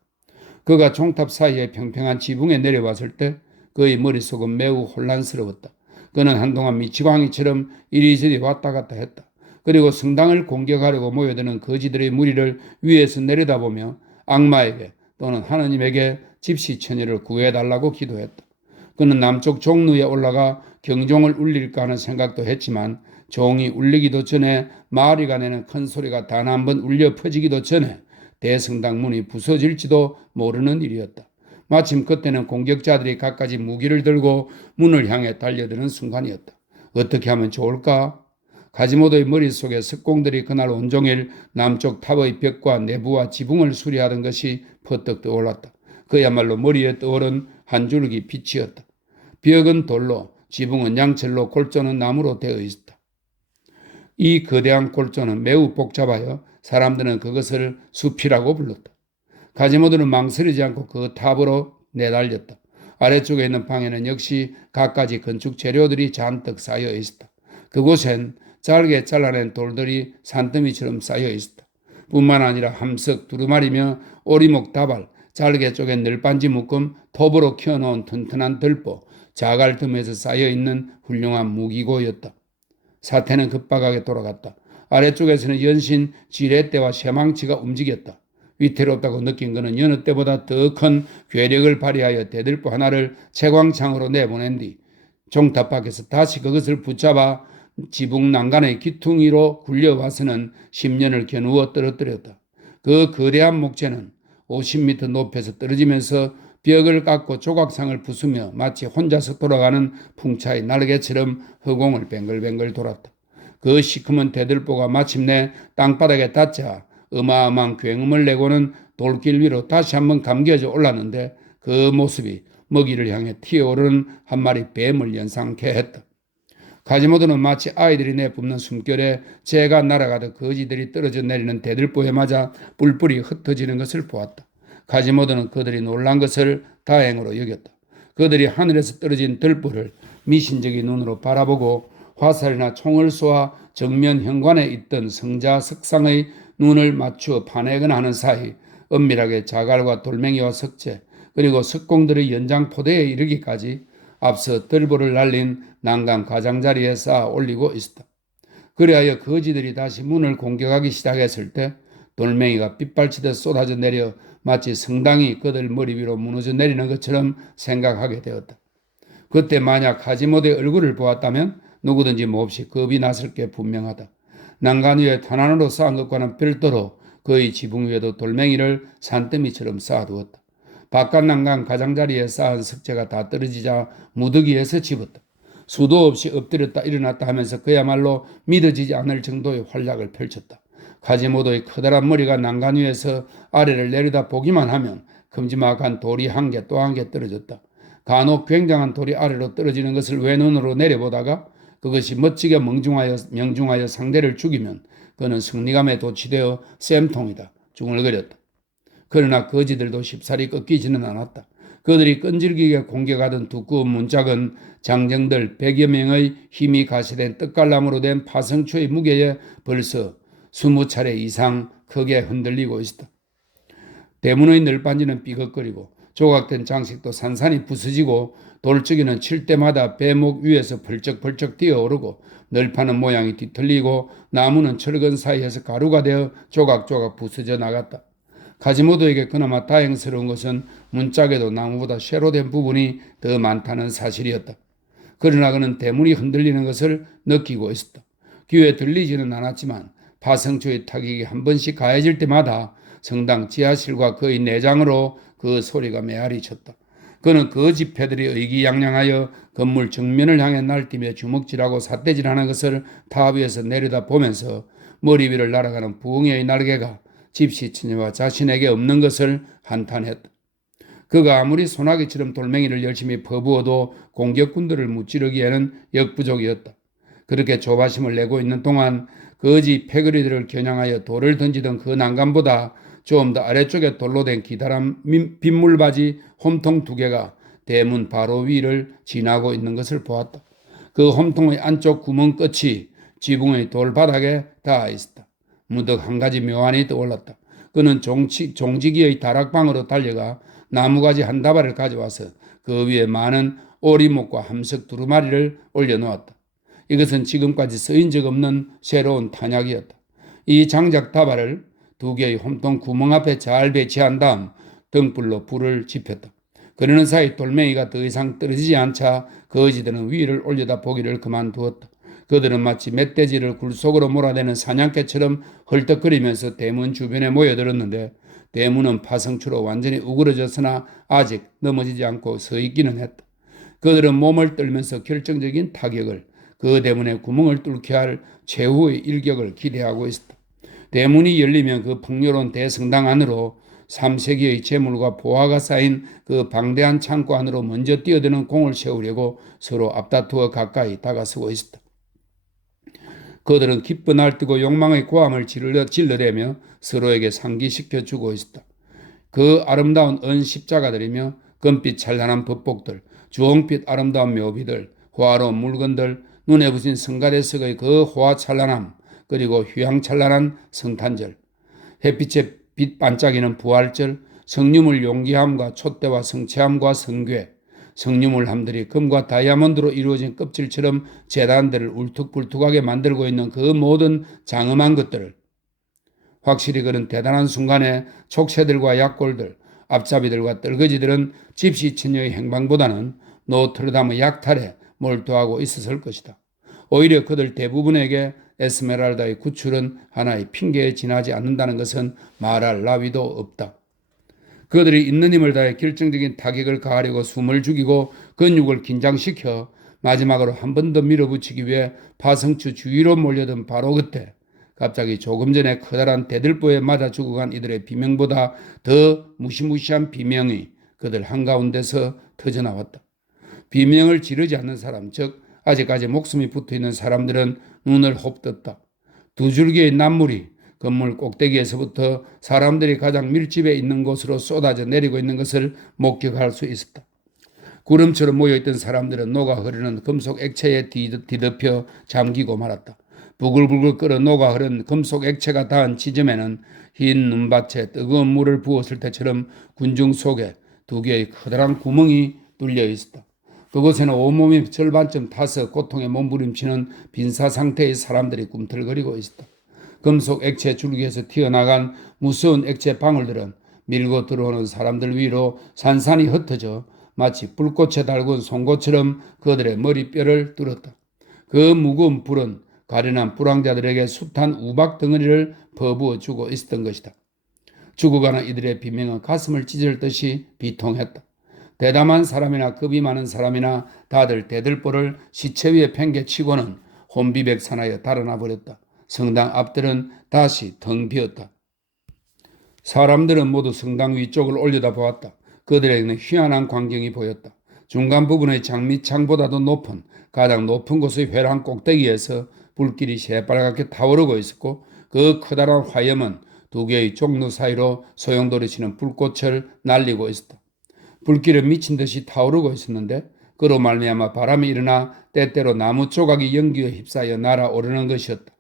그가 종탑 사이의 평평한 지붕에 내려왔을 때 그의 머릿속은 매우 혼란스러웠다. 그는 한동안 미치광이처럼 이리저리 왔다 갔다 했다. 그리고 성당을 공격하려고 모여드는 거지들의 무리를 위에서 내려다보며 악마에게 또는 하느님에게 집시처녀를 구해달라고 기도했다. 그는 남쪽 종루에 올라가 경종을 울릴까 하는 생각도 했지만 종이 울리기도 전에 마을이가 내는 큰 소리가 단 한 번 울려 퍼지기도 전에 대성당 문이 부서질지도 모르는 일이었다. 마침 그때는 공격자들이 갖가지 무기를 들고 문을 향해 달려드는 순간이었다. 어떻게 하면 좋을까? 가지모도의 머릿속에 석공들이 그날 온종일 남쪽 탑의 벽과 내부와 지붕을 수리하던 것이 퍼뜩 떠올랐다. 그야말로 머리에 떠오른 한 줄기 빛이었다. 벽은 돌로, 지붕은 양철로, 골조는 나무로 되어 있었다. 이 거대한 골조는 매우 복잡하여 사람들은 그것을 숲이라고 불렀다. 가지모도는 망설이지 않고 그 탑으로 내달렸다. 아래쪽에 있는 방에는 역시 갖가지 건축 재료들이 잔뜩 쌓여 있었다. 그곳엔 잘게 잘라낸 돌들이 산더미처럼 쌓여 있었다. 뿐만 아니라 함석, 두루마리며 오리목 다발, 잘게 쪼갠 늘반지 묶음, 톱으로 키워놓은 튼튼한 들보, 자갈틈에서 쌓여있는 훌륭한 무기고였다. 사태는 급박하게 돌아갔다. 아래쪽에서는 연신 지렛대와 쇠망치가 움직였다. 위태롭다고 느낀 그는 여느 때보다 더 큰 괴력을 발휘하여 대들보 하나를 채광창으로 내보낸 뒤 종탑 밖에서 다시 그것을 붙잡아 지붕 난간의 기퉁이로 굴려와서는 10년을 겨누어 떨어뜨렸다. 그 거대한 목재는 50m 높이에서 떨어지면서 벽을 깎고 조각상을 부수며 마치 혼자서 돌아가는 풍차의 날개처럼 허공을 뱅글뱅글 돌았다. 그 시커먼 대들보가 마침내 땅바닥에 닿자 어마어마한 굉음을 내고는 돌길 위로 다시 한번 감겨져 올랐는데 그 모습이 먹이를 향해 튀어오르는 한 마리 뱀을 연상케 했다. 가지모도는 마치 아이들이 내뿜는 숨결에 재가 날아가듯 거지들이 떨어져 내리는 대들보에 맞아 뿔뿔이 흩어지는 것을 보았다. 가지모도는 그들이 놀란 것을 다행으로 여겼다. 그들이 하늘에서 떨어진 들보를 미신적인 눈으로 바라보고 화살이나 총을 쏘아 정면 현관에 있던 성자 석상의 눈을 맞추어 파내거나 하는 사이 은밀하게 자갈과 돌멩이와 석재 그리고 석공들의 연장 포대에 이르기까지 앞서 들보를 날린 난간 가장자리에 쌓아 올리고 있었다. 그리하여 거지들이 다시 문을 공격하기 시작했을 때 돌멩이가 빗발치듯 쏟아져 내려 마치 성당이 그들 머리 위로 무너져 내리는 것처럼 생각하게 되었다. 그때 만약 하지못의 얼굴을 보았다면 누구든지 몹시 겁이 났을 게 분명하다. 난간 위에 탄환으로 쌓은 것과는 별도로 그의 지붕 위에도 돌멩이를 산더미처럼 쌓아두었다. 바깥 난간 가장자리에 쌓은 석재가 다 떨어지자 무더기에서 집었다. 수도 없이 엎드렸다 일어났다 하면서 그야말로 믿어지지 않을 정도의 활약을 펼쳤다. 가지모도의 커다란 머리가 난간 위에서 아래를 내려다 보기만 하면 큼지막한 돌이 한 개 또 한 개 떨어졌다. 간혹 굉장한 돌이 아래로 떨어지는 것을 외눈으로 내려보다가 그것이 멋지게 명중하여 상대를 죽이면 그는 승리감에 도취되어 쌤통이다. 중얼거렸다. 그러나 거지들도 쉽사리 꺾이지는 않았다. 그들이 끈질기게 공격하던 두꺼운 문짝은 장정들 100여 명의 힘이 가시된 떡갈나무로 된 파성초의 무게에 벌써 20차례 이상 크게 흔들리고 있었다. 대문의 널빤지는 삐걱거리고 조각된 장식도 산산이 부서지고 돌적이는 칠 때마다 배목 위에서 벌쩍벌쩍 뛰어오르고 널판은 모양이 뒤틀리고 나무는 철근 사이에서 가루가 되어 조각조각 부서져 나갔다. 가지모도에게 그나마 다행스러운 것은 문짝에도 나무보다 쇠로 된 부분이 더 많다는 사실이었다. 그러나 그는 대문이 흔들리는 것을 느끼고 있었다. 귀에 들리지는 않았지만 파성초의 타격이 한 번씩 가해질 때마다 성당 지하실과 그의 내장으로 그 소리가 메아리 쳤다. 그는 그 집회들이 의기양양하여 건물 정면을 향해 날뛰며 주먹질하고 삿대질하는 것을 탑 위에서 내려다 보면서 머리 위를 날아가는 부엉이의 날개가 집시처녀와 자신에게 없는 것을 한탄했다. 그가 아무리 소나기처럼 돌멩이를 열심히 퍼부어도 공격군들을 무찌르기에는 역부족이었다. 그렇게 조바심을 내고 있는 동안 거지 패거리들을 겨냥하여 돌을 던지던 그 난간보다 좀 더 아래쪽에 돌로 된 기다란 빗물바지 홈통 2개가 대문 바로 위를 지나고 있는 것을 보았다. 그 홈통의 안쪽 구멍 끝이 지붕의 돌바닥에 닿아 있었다. 무덕 한 가지 묘안이 떠올랐다. 그는 종지기의 다락방으로 달려가 나무가지 한 다발을 가져와서 그 위에 많은 오리목과 함석 2마리를 올려놓았다. 이것은 지금까지 쓰인 적 없는 새로운 탄약이었다. 이 장작 다발을 2개의 홈통 구멍 앞에 잘 배치한 다음 등불로 불을 지폈다. 그러는 사이 돌멩이가 더 이상 떨어지지 않자 거지들은 위를 올려다 보기를 그만두었다. 그들은 마치 멧돼지를 굴속으로 몰아내는 사냥개처럼 헐떡거리면서 대문 주변에 모여들었는데 대문은 파성초로 완전히 우그러졌으나 아직 넘어지지 않고 서 있기는 했다. 그들은 몸을 떨면서 결정적인 타격을, 그 대문에 구멍을 뚫게 할 최후의 일격을 기대하고 있었다. 대문이 열리면 그 풍요로운 대성당 안으로 3세기의 재물과 보화가 쌓인 그 방대한 창고 안으로 먼저 뛰어드는 공을 세우려고 서로 앞다투어 가까이 다가서고 있었다. 그들은 기뻐 날뛰고 욕망의 고함을 질러대며 서로에게 상기시켜주고 있었다. 그 아름다운 은 십자가들이며 금빛 찬란한 법복들, 주홍빛 아름다운 묘비들, 호화로운 물건들, 눈에 부신 성가대석의 그 호화 찬란함, 그리고 휘황찬란한 성탄절, 햇빛에 빛 반짝이는 부활절, 성유물 용기함과 촛대와 성체함과 성괴, 성유물함들이 금과 다이아몬드로 이루어진 껍질처럼 제단들을 울퉁불퉁하게 만들고 있는 그 모든 장엄한 것들을, 확실히 그런 대단한 순간에 촉새들과 약골들, 앞잡이들과 떨거지들은 집시처녀의 행방보다는 노트르담의 약탈에 몰두하고 있었을 것이다. 오히려 그들 대부분에게 에스메랄다의 구출은 하나의 핑계에 지나지 않는다는 것은 말할 나위도 없다. 그들이 있는 힘을 다해 결정적인 타격을 가하려고 숨을 죽이고 근육을 긴장시켜 마지막으로 한 번 더 밀어붙이기 위해 파성추 주위로 몰려든 바로 그때 갑자기 조금 전에 커다란 대들보에 맞아 죽어간 이들의 비명보다 더 무시무시한 비명이 그들 한가운데서 터져나왔다. 비명을 지르지 않는 사람, 즉 아직까지 목숨이 붙어있는 사람들은 눈을 홉떴다. 2줄기의 난물이 건물 꼭대기에서부터 사람들이 가장 밀집해 있는 곳으로 쏟아져 내리고 있는 것을 목격할 수 있었다. 구름처럼 모여있던 사람들은 녹아 흐르는 금속 액체에 뒤덮여 잠기고 말았다. 부글부글 끓어 녹아 흐른 금속 액체가 닿은 지점에는 흰 눈밭에 뜨거운 물을 부었을 때처럼 군중 속에 2개의 커다란 구멍이 뚫려 있었다. 그곳에는 온몸이 절반쯤 타서 고통에 몸부림치는 빈사 상태의 사람들이 꿈틀거리고 있었다. 금속 액체 줄기에서 튀어나간 무서운 액체 방울들은 밀고 들어오는 사람들 위로 산산이 흩어져 마치 불꽃에 달군 송곳처럼 그들의 머리뼈를 뚫었다. 그 무거운 불은 가련한 불황자들에게 숱한 우박 덩어리를 퍼부어 주고 있었던 것이다. 죽어가는 이들의 비명은 가슴을 찢을 듯이 비통했다. 대담한 사람이나 급이 많은 사람이나 다들 대들보를 시체 위에 팽개치고는 혼비백산하여 달아나 버렸다. 성당 앞들은 다시 텅 비었다. 사람들은 모두 성당 위쪽을 올려다보았다. 그들에게는 희한한 광경이 보였다. 중간 부분의 장미창보다도 높은 가장 높은 곳의 회랑 꼭대기에서 불길이 새빨갛게 타오르고 있었고 그 커다란 화염은 두 개의 종로 사이로 소용돌이치는 불꽃을 날리고 있었다. 불길은 미친 듯이 타오르고 있었는데 그로 말미암아 바람이 일어나 때때로 나무 조각이 연기에 휩싸여 날아오르는 것이었다.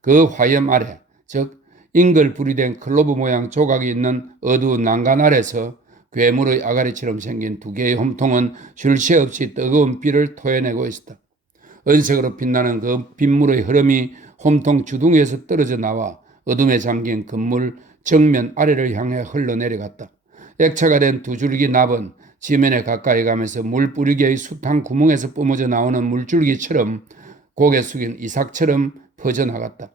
그 화염 아래, 즉 잉글불이 된 클로브 모양 조각이 있는 어두운 난간 아래서 괴물의 아가리처럼 생긴 두 개의 홈통은 쉴 새 없이 뜨거운 비를 토해내고 있었다. 은색으로 빛나는 그 빗물의 흐름이 홈통 주둥이에서 떨어져 나와 어둠에 잠긴 건물 정면 아래를 향해 흘러내려갔다. 액체가 된 두 줄기 납은 지면에 가까이 가면서 물뿌리개의 숱한 구멍에서 뿜어져 나오는 물줄기처럼 고개 숙인 이삭처럼 퍼져나갔다.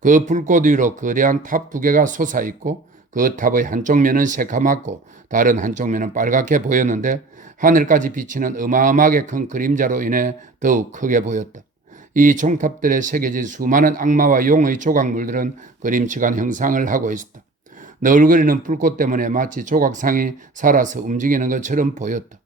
그 불꽃 위로 거대한 탑 두 개가 솟아있고 그 탑의 한쪽 면은 새카맣고 다른 한쪽 면은 빨갛게 보였는데 하늘까지 비치는 어마어마하게 큰 그림자로 인해 더욱 크게 보였다. 이 종탑들에 새겨진 수많은 악마와 용의 조각물들은 그림치간 형상을 하고 있었다. 너울거리는 불꽃 때문에 마치 조각상이 살아서 움직이는 것처럼 보였다.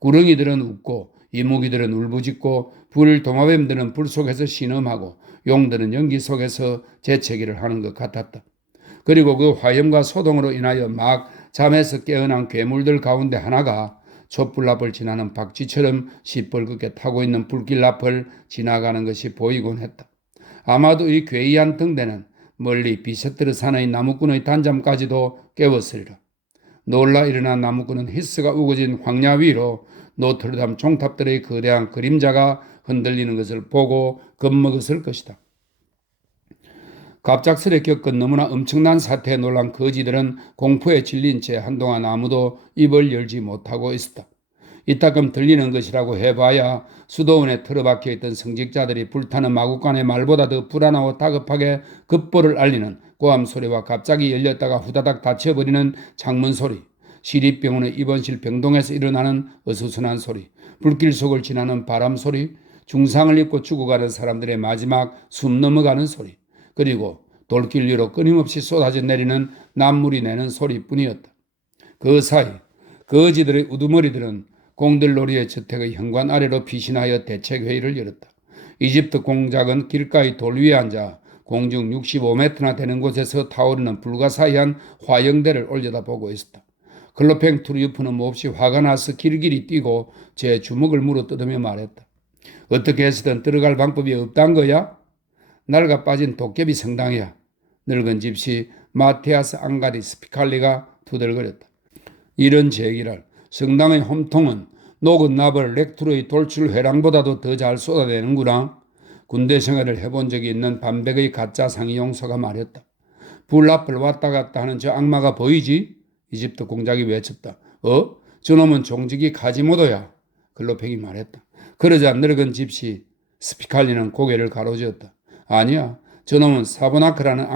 구렁이들은 웃고 이무기들은 울부짖고 불도마뱀들은 불 속에서 신음하고 용들은 연기 속에서 재채기를 하는 것 같았다. 그리고 그 화염과 소동으로 인하여 막 잠에서 깨어난 괴물들 가운데 하나가 촛불 앞을 지나는 박쥐처럼 시뻘겋게 타고 있는 불길 앞을 지나가는 것이 보이곤 했다. 아마도 이 괴이한 등대는 멀리 비세트르산의 나무꾼의 단잠까지도 깨웠으리라. 놀라 일어난 나무꾼은 히스가 우거진 황야 위로 노트르담 종탑들의 거대한 그림자가 흔들리는 것을 보고 겁먹었을 것이다. 갑작스레 겪은 너무나 엄청난 사태에 놀란 거지들은 공포에 질린 채 한동안 아무도 입을 열지 못하고 있었다. 이따금 들리는 것이라고 해봐야 수도원에 틀어박혀 있던 성직자들이 불타는 마구간의 말보다 더 불안하고 다급하게 급보를 알리는 고함 소리와 갑자기 열렸다가 후다닥 닫혀버리는 창문 소리, 시립병원의 입원실 병동에서 일어나는 어수선한 소리, 불길 속을 지나는 바람 소리, 중상을 입고 죽어가는 사람들의 마지막 숨 넘어가는 소리, 그리고 돌길 위로 끊임없이 쏟아져 내리는 남물이 내는 소리뿐이었다. 그 사이 거지들의 우두머리들은 공들놀이의 저택의 현관 아래로 피신하여 대책회의를 열었다. 이집트 공작은 길가의 돌 위에 앉아 공중 65m나 되는 곳에서 타오르는 불가사의한 화영대를 올려다보고 있었다. 클로팽 투리우프는 몹시 화가 나서 길길이 뛰고 제 주먹을 물어뜯으며 말했다. 어떻게 해서든 들어갈 방법이 없단 거야? 낡아 빠진 도깨비 성당이야. 늙은 집시 마티아스 앙가리 스피칼리가 투덜거렸다. 이런 제기랄. 성당의 홈통은 녹은 납을 렉트로의 돌출 회랑보다도 더 잘 쏟아내는구나. 군대 생활을 해본 적이 있는 반백의 가짜 상위용사가 말했다. 불 앞을 왔다 갔다 하는 저 악마가 보이지? 이집트 공작이 외쳤다. 저놈은 종직이 가지모도야. 글로팽이 말했다. 그러자 늙은 집시 스피칼리는 고개를 가로지었다. 아니야. 저놈은 사보나크라는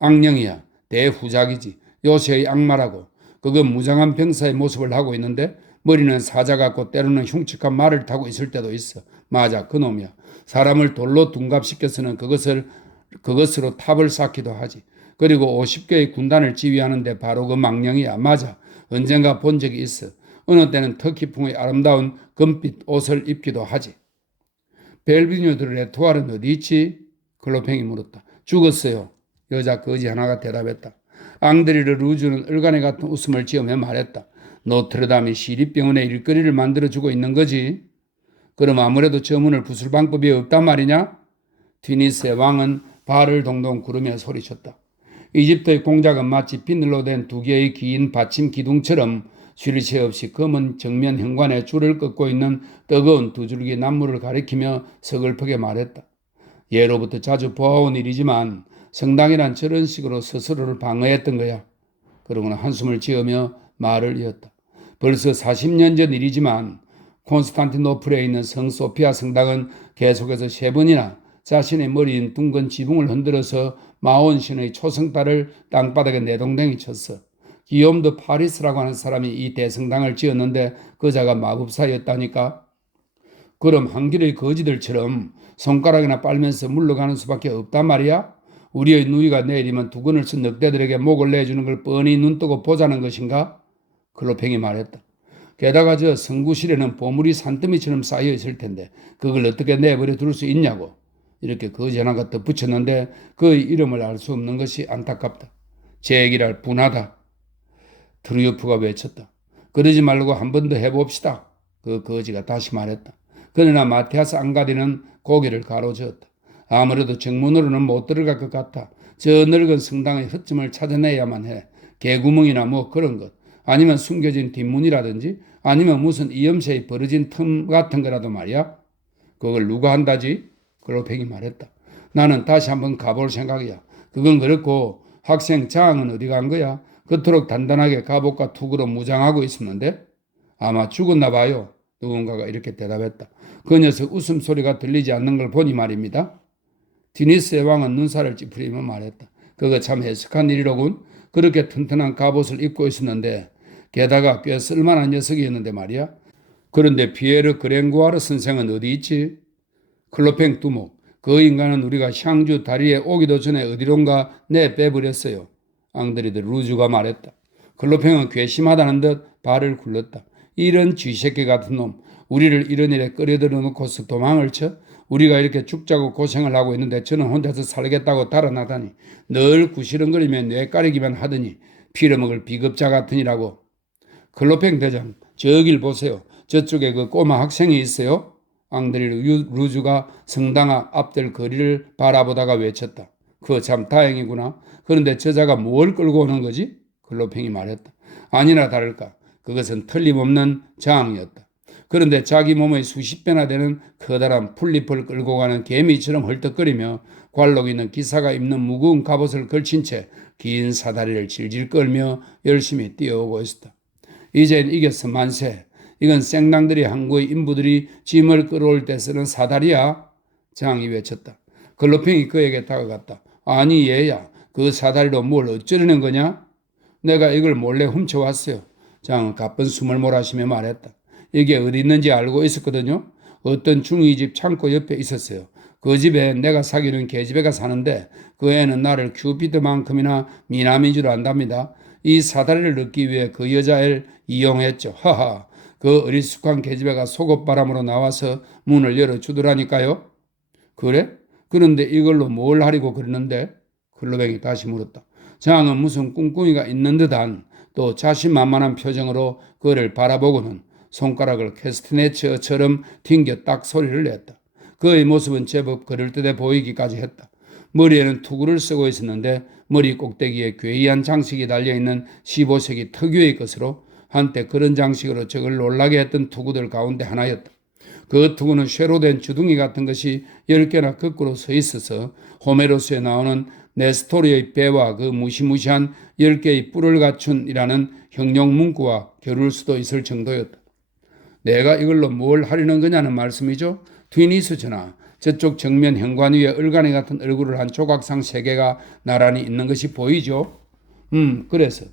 악령이야. 대후작이지. 요새의 악마라고. 그건 무장한 병사의 모습을 하고 있는데 머리는 사자 같고 때로는 흉측한 말을 타고 있을 때도 있어. 맞아, 그놈이야. 사람을 돌로 둔갑시켜서는 그것으로 탑을 쌓기도 하지. 그리고 50개의 군단을 지휘하는데 바로 그 망령이야. 맞아, 언젠가 본 적이 있어. 어느 때는 터키풍의 아름다운 금빛 옷을 입기도 하지. 벨비뉴들의 투알은 어디 있지? 클로팽이 물었다. 죽었어요. 여자 거지 하나가 대답했다. 앙드리르 루즈는 을간에 같은 웃음을 지으며 말했다. 노트르담이 시립병원에 일거리를 만들어주고 있는 거지. 그럼 아무래도 저 문을 부술 방법이 없단 말이냐? 튀니스의 왕은 발을 동동 구르며 소리쳤다. 이집트의 공작은 마치 비늘로 된 두 개의 긴 받침 기둥처럼 쉴 새 없이 검은 정면 현관에 줄을 긋고 있는 뜨거운 두 줄기 나무를 가리키며 서글프게 말했다. 예로부터 자주 보아온 일이지만 성당이란 저런 식으로 스스로를 방어했던 거야. 그러고는 한숨을 지으며 말을 이었다. 벌써 40년 전 일이지만 콘스탄티노플에 있는 성 소피아 성당은 계속해서 3번이나 자신의 머리인 둥근 지붕을 흔들어서 마온신의 초승달을 땅바닥에 내동댕이 쳤어. 기욤드 파리스라고 하는 사람이 이 대성당을 지었는데 그자가 마법사였다니까. 그럼 한길의 거지들처럼 손가락이나 빨면서 물러가는 수밖에 없단 말이야? 우리의 누이가 내일이면 두근을 쓴 늑대들에게 목을 내주는 걸 뻔히 눈뜨고 보자는 것인가? 클로팽이 말했다. 게다가 저 성구실에는 보물이 산더미처럼 쌓여 있을 텐데 그걸 어떻게 내버려 둘 수 있냐고. 이렇게 거지 하나가 덧붙였는데 그의 이름을 알 수 없는 것이 안타깝다. 제 얘기를 분하다. 트루요프가 외쳤다. 그러지 말고 한 번 더 해봅시다. 그 거지가 다시 말했다. 그러나 마티아스 앙가디는 고개를 가로저었다. 아무래도 정문으로는 못 들어갈 것 같아. 저 늙은 성당의 흠집을 찾아내야만 해. 개구멍이나 뭐 그런 것. 아니면 숨겨진 뒷문이라든지 아니면 무슨 이염새에 벌어진 틈 같은 거라도 말이야. 그걸 누가 한다지? 클로팽이 말했다. 나는 다시 한번 가볼 생각이야. 그건 그렇고 학생 장은 어디 간 거야? 그토록 단단하게 갑옷과 투구로 무장하고 있었는데? 아마 죽었나 봐요. 누군가가 이렇게 대답했다. 그 녀석 웃음소리가 들리지 않는 걸 보니 말입니다. 디니스의 왕은 눈살을 찌푸리며 말했다. 그거 참 해석한 일이로군. 그렇게 튼튼한 갑옷을 입고 있었는데 게다가 꽤 쓸만한 녀석이었는데 말이야. 그런데 피에르 그랭구아르 선생은 어디 있지? 클로팽 두목. 그 인간은 우리가 샹주 다리에 오기도 전에 어디론가 내빼버렸어요. 앙드리드 루주가 말했다. 클로팽은 괘씸하다는 듯 발을 굴렀다. 이런 쥐새끼 같은 놈. 우리를 이런 일에 끌어들여 놓고서 도망을 쳐? 우리가 이렇게 죽자고 고생을 하고 있는데 저는 혼자서 살겠다고 달아나다니. 늘 구시렁거리며 뇌까리기만 하더니 피려먹을 비겁자 같으니라고. 클로팽 대장, 저길 보세요. 저쪽에 그 꼬마 학생이 있어요. 앙드리 루주가 성당 앞들 거리를 바라보다가 외쳤다. 그거 참 다행이구나. 그런데 저자가 뭘 끌고 오는 거지? 클로팽이 말했다. 아니나 다를까. 그것은 틀림없는 장이었다. 그런데 자기 몸의 수십 배나 되는 커다란 풀잎을 끌고 가는 개미처럼 헐떡거리며 관록 있는 기사가 입는 무거운 갑옷을 걸친 채 긴 사다리를 질질 끌며 열심히 뛰어오고 있었다. 이젠 이겼어 만세. 이건 생랑들이 항구의 인부들이 짐을 끌어올 때 쓰는 사다리야. 장이 외쳤다. 클로팽이 그에게 다가갔다. 아니 얘야, 그 사다리로 뭘 어쩌려는 거냐? 내가 이걸 몰래 훔쳐왔어요. 장은 가쁜 숨을 몰아쉬며 말했다. 이게 어디 있는지 알고 있었거든요. 어떤 중이 집 창고 옆에 있었어요. 그 집에 내가 사귀는 계집애가 사는데 그 애는 나를 큐피드만큼이나 미남인 줄 안답니다. 이 사다리를 넣기 위해 그 여자애를 이용했죠. 하하. 그 어리숙한 계집애가 속옷바람으로 나와서 문을 열어주더라니까요. 그래? 그런데 이걸로 뭘 하려고 그러는데? 클로팽이 다시 물었다. 장은 무슨 꿍꿍이가 있는 듯한 또 자신만만한 표정으로 그를 바라보고는 손가락을 캐스트네처럼 튕겨 딱 소리를 냈다. 그의 모습은 제법 그럴듯해 보이기까지 했다. 머리에는 투구를 쓰고 있었는데 머리 꼭대기에 괴이한 장식이 달려있는 15세기 특유의 것으로 한때 그런 장식으로 적을 놀라게 했던 투구들 가운데 하나였다. 그 투구는 쇠로 된 주둥이 같은 것이 10개나 거꾸로 서 있어서 호메로스에 나오는 네스토리의 배와 그 무시무시한 10개의 뿔을 갖춘이라는 형용 문구와 겨룰 수도 있을 정도였다. 내가 이걸로 뭘 하려는 거냐는 말씀이죠. 트위니스 전하, 저쪽 정면 현관 위에 얼간이 같은 얼굴을 한 조각상 3개가 나란히 있는 것이 보이죠? 그래서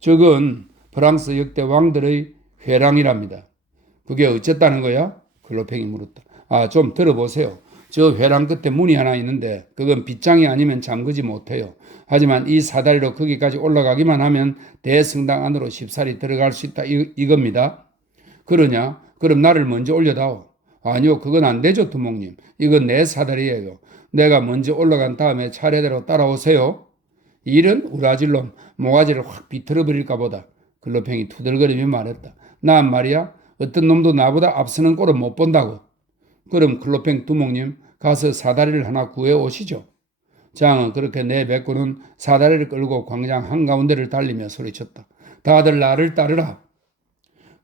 저건 프랑스 역대 왕들의 회랑이랍니다. 그게 어쨌다는 거야? 클로팽이 물었다. 좀 들어보세요. 저 회랑 끝에 문이 하나 있는데 그건 빗장이 아니면 잠그지 못해요. 하지만 이 사다리로 거기까지 올라가기만 하면 대성당 안으로 쉽사리 들어갈 수 있다 이겁니다. 그러냐? 그럼 나를 먼저 올려다오. 아니요, 그건 안 되죠, 두목님. 이건 내 사다리예요. 내가 먼저 올라간 다음에 차례대로 따라오세요. 이런 우라질놈, 모가지를 확 비틀어버릴까 보다. 클로팽이 투덜거리며 말했다. 난 말이야, 어떤 놈도 나보다 앞서는 꼴은 못 본다고. 그럼 클로팽 두목님, 가서 사다리를 하나 구해 오시죠. 장은 그렇게 내뱉고는 사다리를 끌고 광장 한가운데를 달리며 소리쳤다. 다들 나를 따르라.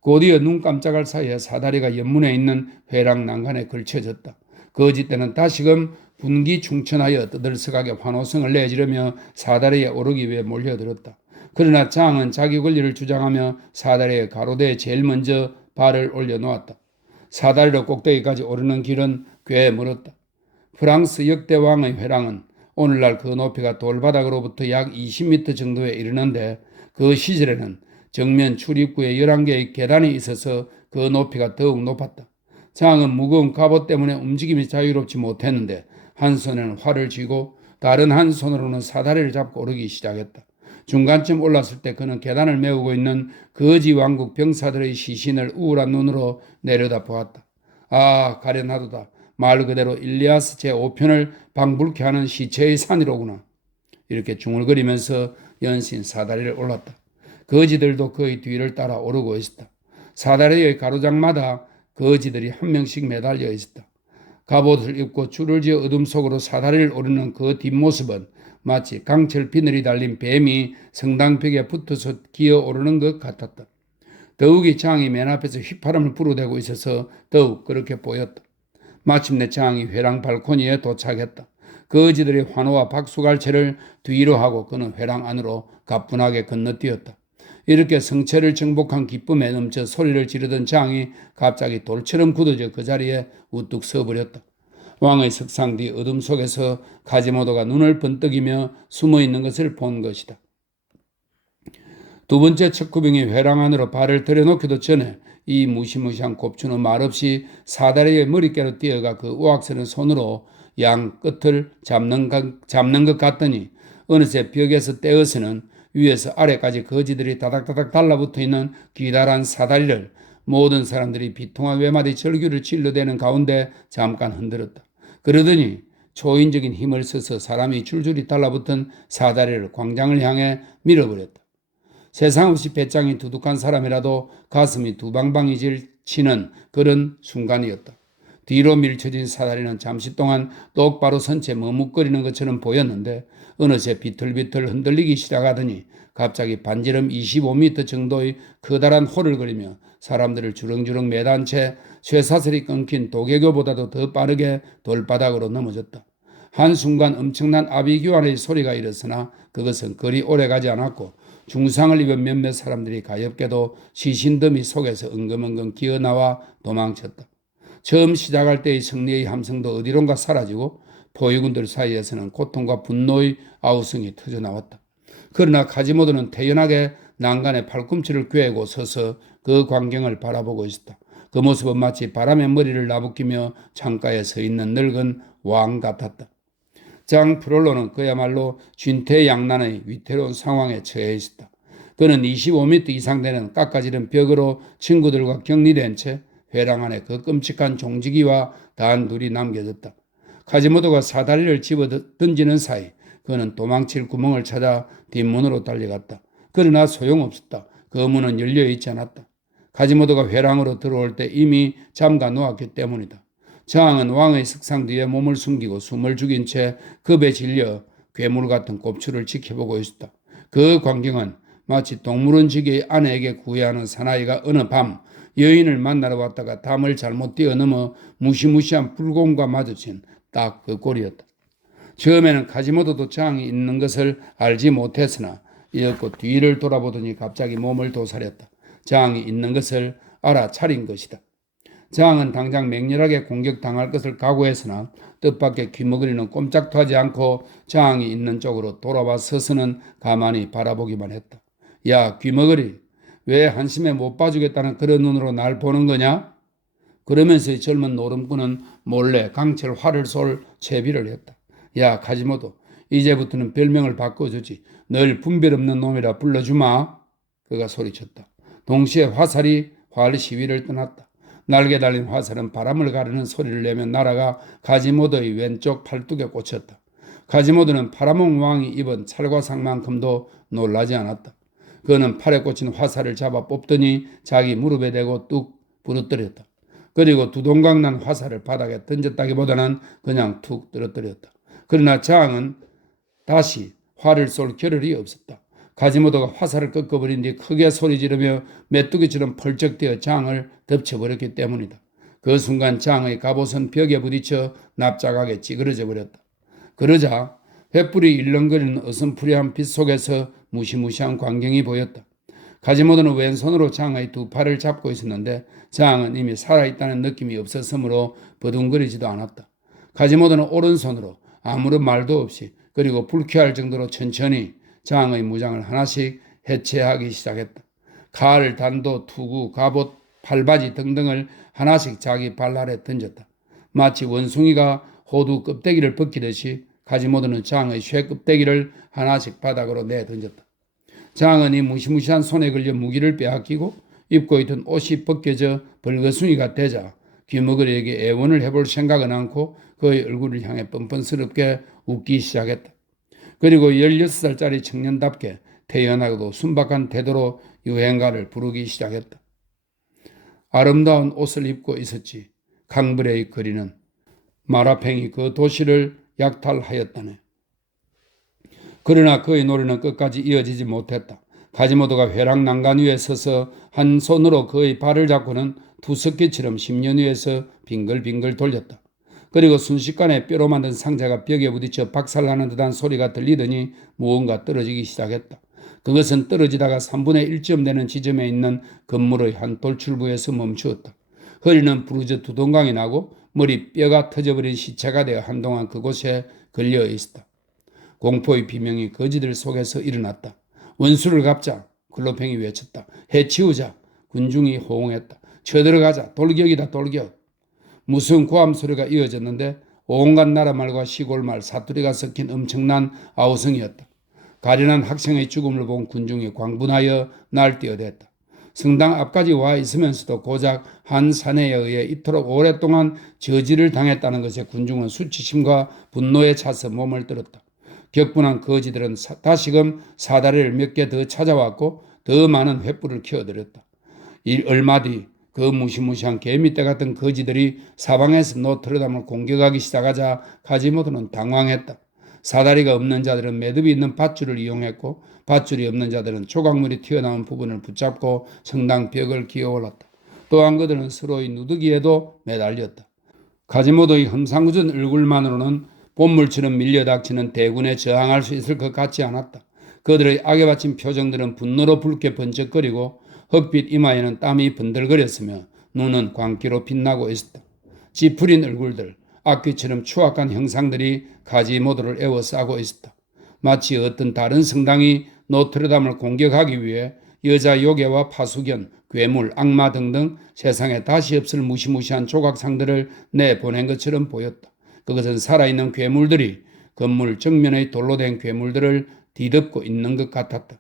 곧이어 눈 깜짝할 사이에 사다리가 연문에 있는 회랑 난간에 걸쳐졌다. 거짓대는 다시금 분기 충천하여 떠들썩하게 환호성을 내지르며 사다리에 오르기 위해 몰려들었다. 그러나 장은 자기 권리를 주장하며 사다리의 가로대에 제일 먼저 발을 올려놓았다. 사다리로 꼭대기까지 오르는 길은 꽤 멀었다. 프랑스 역대 왕의 회랑은 오늘날 그 높이가 돌바닥으로부터 약 20m 정도에 이르는데 그 시절에는 정면 출입구에 11개의 계단이 있어서 그 높이가 더욱 높았다. 장은 무거운 갑옷 때문에 움직임이 자유롭지 못했는데 한 손에는 활을 쥐고 다른 한 손으로는 사다리를 잡고 오르기 시작했다. 중간쯤 올랐을 때 그는 계단을 메우고 있는 거지 왕국 병사들의 시신을 우울한 눈으로 내려다 보았다. 아, 가련하도다. 말 그대로 일리아스 제5편을 방불케 하는 시체의 산이로구나. 이렇게 중얼거리면서 연신 사다리를 올랐다. 거지들도 그의 뒤를 따라 오르고 있었다. 사다리의 가로장마다 거지들이 한 명씩 매달려 있었다. 갑옷을 입고 줄을 지어 어둠 속으로 사다리를 오르는 그 뒷모습은 마치 강철 비늘이 달린 뱀이 성당벽에 붙어서 기어오르는 것 같았다. 더욱이 장이 맨 앞에서 휘파람을 불어대고 있어서 더욱 그렇게 보였다. 마침내 장이 회랑 발코니에 도착했다. 거지들의 환호와 박수갈채를 뒤로 하고 그는 회랑 안으로 가뿐하게 건너뛰었다. 이렇게 성체를 정복한 기쁨에 넘쳐 소리를 지르던 장이 갑자기 돌처럼 굳어져 그 자리에 우뚝 서버렸다. 왕의 석상 뒤 어둠 속에서 가지모도가 눈을 번뜩이며 숨어있는 것을 본 것이다. 두 번째 척구병이 회랑 안으로 발을 들여놓기도 전에 이 무시무시한 곱추는 말없이 사다리의 머릿결로 뛰어가 그 우악스런 손으로 양 끝을 잡는 것 같더니 어느새 벽에서 떼어서는 위에서 아래까지 거지들이 다닥다닥 달라붙어 있는 기다란 사다리를 모든 사람들이 비통한 외마디 절규를 질러대는 가운데 잠깐 흔들었다. 그러더니 초인적인 힘을 써서 사람이 줄줄이 달라붙은 사다리를 광장을 향해 밀어버렸다. 세상 없이 배짱이 두둑한 사람이라도 가슴이 두방방이질 치는 그런 순간이었다. 뒤로 밀쳐진 사다리는 잠시 동안 똑바로 선 채 머뭇거리는 것처럼 보였는데 어느새 비틀비틀 흔들리기 시작하더니 갑자기 반지름 25m 정도의 커다란 홀을 그리며 사람들을 주렁주렁 매단 채 쇠사슬이 끊긴 도개교보다도 더 빠르게 돌바닥으로 넘어졌다. 한순간 엄청난 아비규환의 소리가 일었으나 그것은 그리 오래가지 않았고 중상을 입은 몇몇 사람들이 가엾게도 시신더미 속에서 엉금엉금 기어나와 도망쳤다. 처음 시작할 때의 승리의 함성도 어디론가 사라지고 포위군들 사이에서는 고통과 분노의 아우성이 터져나왔다. 그러나 카지모도는 태연하게 난간에 팔꿈치를 꿰고 서서 그 광경을 바라보고 있었다. 그 모습은 마치 바람에 머리를 나부끼며 창가에 서 있는 늙은 왕 같았다. 장 프롤로는 그야말로 쥔태양난의 위태로운 상황에 처해 있었다. 그는 25m 이상 되는 깎아지른 벽으로 친구들과 격리된 채 회랑 안에 그 끔찍한 종지기와 단둘이 남겨졌다. 카지모도가 사다리를 집어 던지는 사이 그는 도망칠 구멍을 찾아 뒷문으로 달려갔다. 그러나 소용없었다. 그 문은 열려있지 않았다. 카지모도가 회랑으로 들어올 때 이미 잠가 놓았기 때문이다. 장은 왕의 석상 뒤에 몸을 숨기고 숨을 죽인 채 겁에 질려 괴물 같은 곱추를 지켜보고 있었다. 그 광경은 마치 동물원지기의 아내에게 구애하는 사나이가 어느 밤 여인을 만나러 왔다가 담을 잘못 뛰어넘어 무시무시한 불공과 마주친 딱 그 꼴이었다. 처음에는 카지모도도 장이 있는 것을 알지 못했으나 이윽고 뒤를 돌아보더니 갑자기 몸을 도사렸다. 장이 있는 것을 알아차린 것이다. 장은 당장 맹렬하게 공격당할 것을 각오했으나 뜻밖의 귀머거리는 꼼짝도 하지 않고 장이 있는 쪽으로 돌아와 서서는 가만히 바라보기만 했다. 야, 귀머거리, 왜 한심에 못 봐주겠다는 그런 눈으로 날 보는 거냐? 그러면서 이 젊은 노름꾼은 몰래 강철 활을 쏠 채비를 했다. 야, 카지모도, 이제부터는 별명을 바꿔주지. 널 분별 없는 놈이라 불러주마. 그가 소리쳤다. 동시에 화살이 활 시위를 떠났다. 날개 달린 화살은 바람을 가르는 소리를 내며 날아가 카지모도의 왼쪽 팔뚝에 꽂혔다. 카지모도는 파라몽 왕이 입은 찰과상만큼도 놀라지 않았다. 그는 팔에 꽂힌 화살을 잡아 뽑더니 자기 무릎에 대고 뚝 부러뜨렸다. 그리고 두동강 난 화살을 바닥에 던졌다기보다는 그냥 툭 떨어뜨렸다. 그러나 장은 다시 활을 쏠 겨를이 없었다. 가지모도가 화살을 꺾어버린 뒤 크게 소리 지르며 메뚜기처럼 펄쩍대어 장을 덮쳐버렸기 때문이다. 그 순간 장의 갑옷은 벽에 부딪혀 납작하게 찌그러져 버렸다. 그러자 횃불이 일렁거리는 어슴푸레한 빛 속에서 무시무시한 광경이 보였다. 가지모도는 왼손으로 장의 두 팔을 잡고 있었는데 장은 이미 살아있다는 느낌이 없었으므로 버둥거리지도 않았다. 가지모도는 오른손으로 아무런 말도 없이 그리고 불쾌할 정도로 천천히 장의 무장을 하나씩 해체하기 시작했다. 칼, 단도, 투구, 갑옷, 팔바지 등등을 하나씩 자기 발 아래 던졌다. 마치 원숭이가 호두 껍데기를 벗기듯이 가지모도는 장의 쇠 껍데기를 하나씩 바닥으로 내던졌다. 장은 이 무시무시한 손에 걸려 무기를 빼앗기고 입고 있던 옷이 벗겨져 벌거숭이가 되자 귀머거리에게 애원을 해볼 생각은 않고 그의 얼굴을 향해 뻔뻔스럽게 웃기 시작했다. 그리고 16살짜리 청년답게 태연하고도 순박한 태도로 유행가를 부르기 시작했다. 아름다운 옷을 입고 있었지. 강불의 거리는 마라팽이 그 도시를 약탈하였다네. 그러나 그의 노래는 끝까지 이어지지 못했다. 가지모도가 회랑 난간 위에 서서 한 손으로 그의 발을 잡고는 투석기처럼 10년 위에서 빙글빙글 돌렸다. 그리고 순식간에 뼈로 만든 상자가 벽에 부딪혀 박살나는 듯한 소리가 들리더니 무언가 떨어지기 시작했다. 그것은 떨어지다가 3분의 1쯤 되는 지점에 있는 건물의 한 돌출부에서 멈추었다. 허리는 부르짖어 두동강이 나고 머리 뼈가 터져버린 시체가 되어 한동안 그곳에 걸려 있었다. 공포의 비명이 거지들 속에서 일어났다. 원수를 갚자. 글로팽이 외쳤다. 해치우자. 군중이 호응했다. 쳐들어가자. 돌격이다 돌격. 무슨 고함 소리가 이어졌는데 온갖 나라말과 시골말 사투리가 섞인 엄청난 아우성이었다. 가련한 학생의 죽음을 본 군중이 광분하여 날뛰어댔다. 성당 앞까지 와 있으면서도 고작 한 사내에 의해 이토록 오랫동안 저지를 당했다는 것에 군중은 수치심과 분노에 차서 몸을 떨었다. 격분한 거지들은 다시금 사다리를 몇 개 더 찾아왔고 더 많은 횃불을 켜들었다. 얼마 뒤 그 무시무시한 개미떼 같은 거지들이 사방에서 노트르담을 공격하기 시작하자 가지모도는 당황했다. 사다리가 없는 자들은 매듭이 있는 밧줄을 이용했고 밧줄이 없는 자들은 조각물이 튀어나온 부분을 붙잡고 성당 벽을 기어올랐다. 또한 그들은 서로의 누더기에도 매달렸다. 가지모도의 험상궂은 얼굴만으로는 본물처럼 밀려닥치는 대군에 저항할 수 있을 것 같지 않았다. 그들의 악에 받친 표정들은 분노로 붉게 번쩍거리고 흑빛 이마에는 땀이 번들거렸으며 눈은 광기로 빛나고 있었다. 찌푸린 얼굴들, 악귀처럼 추악한 형상들이 가지모도를 에워싸고 있었다. 마치 어떤 다른 성당이 노트르담을 공격하기 위해 여자 요괴와 파수견, 괴물, 악마 등등 세상에 다시 없을 무시무시한 조각상들을 내보낸 것처럼 보였다. 그것은 살아있는 괴물들이 건물 정면의 돌로 된 괴물들을 뒤덮고 있는 것 같았다.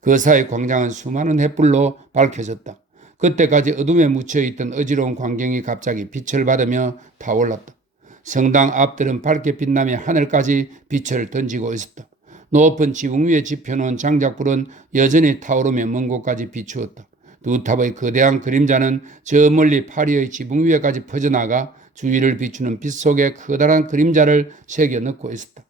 그 사이 광장은 수많은 횃불로 밝혀졌다. 그때까지 어둠에 묻혀있던 어지러운 광경이 갑자기 빛을 받으며 타올랐다. 성당 앞들은 밝게 빛나며 하늘까지 빛을 던지고 있었다. 높은 지붕 위에 지펴놓은 장작불은 여전히 타오르며 먼 곳까지 비추었다. 두 탑의 거대한 그림자는 저 멀리 파리의 지붕 위에까지 퍼져나가 주위를 비추는 빛 속에 커다란 그림자를 새겨 넣고 있었다.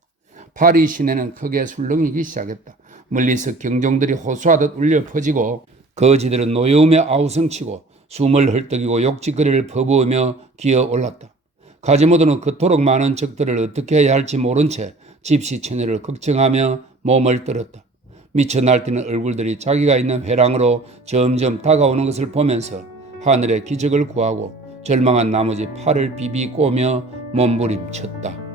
파리 시내는 크게 술렁이기 시작했다. 멀리서 경종들이 호소하듯 울려 퍼지고 거지들은 노여움에 아우성치고 숨을 헐떡이고 욕짓거리를 퍼부으며 기어올랐다. 가지모도는 그토록 많은 적들을 어떻게 해야 할지 모른 채 집시 처녀를 걱정하며 몸을 떨었다. 미쳐 날뛰는 얼굴들이 자기가 있는 회랑으로 점점 다가오는 것을 보면서 하늘의 기적을 구하고 절망한 나머지 팔을 비비 꼬며 몸부림쳤다.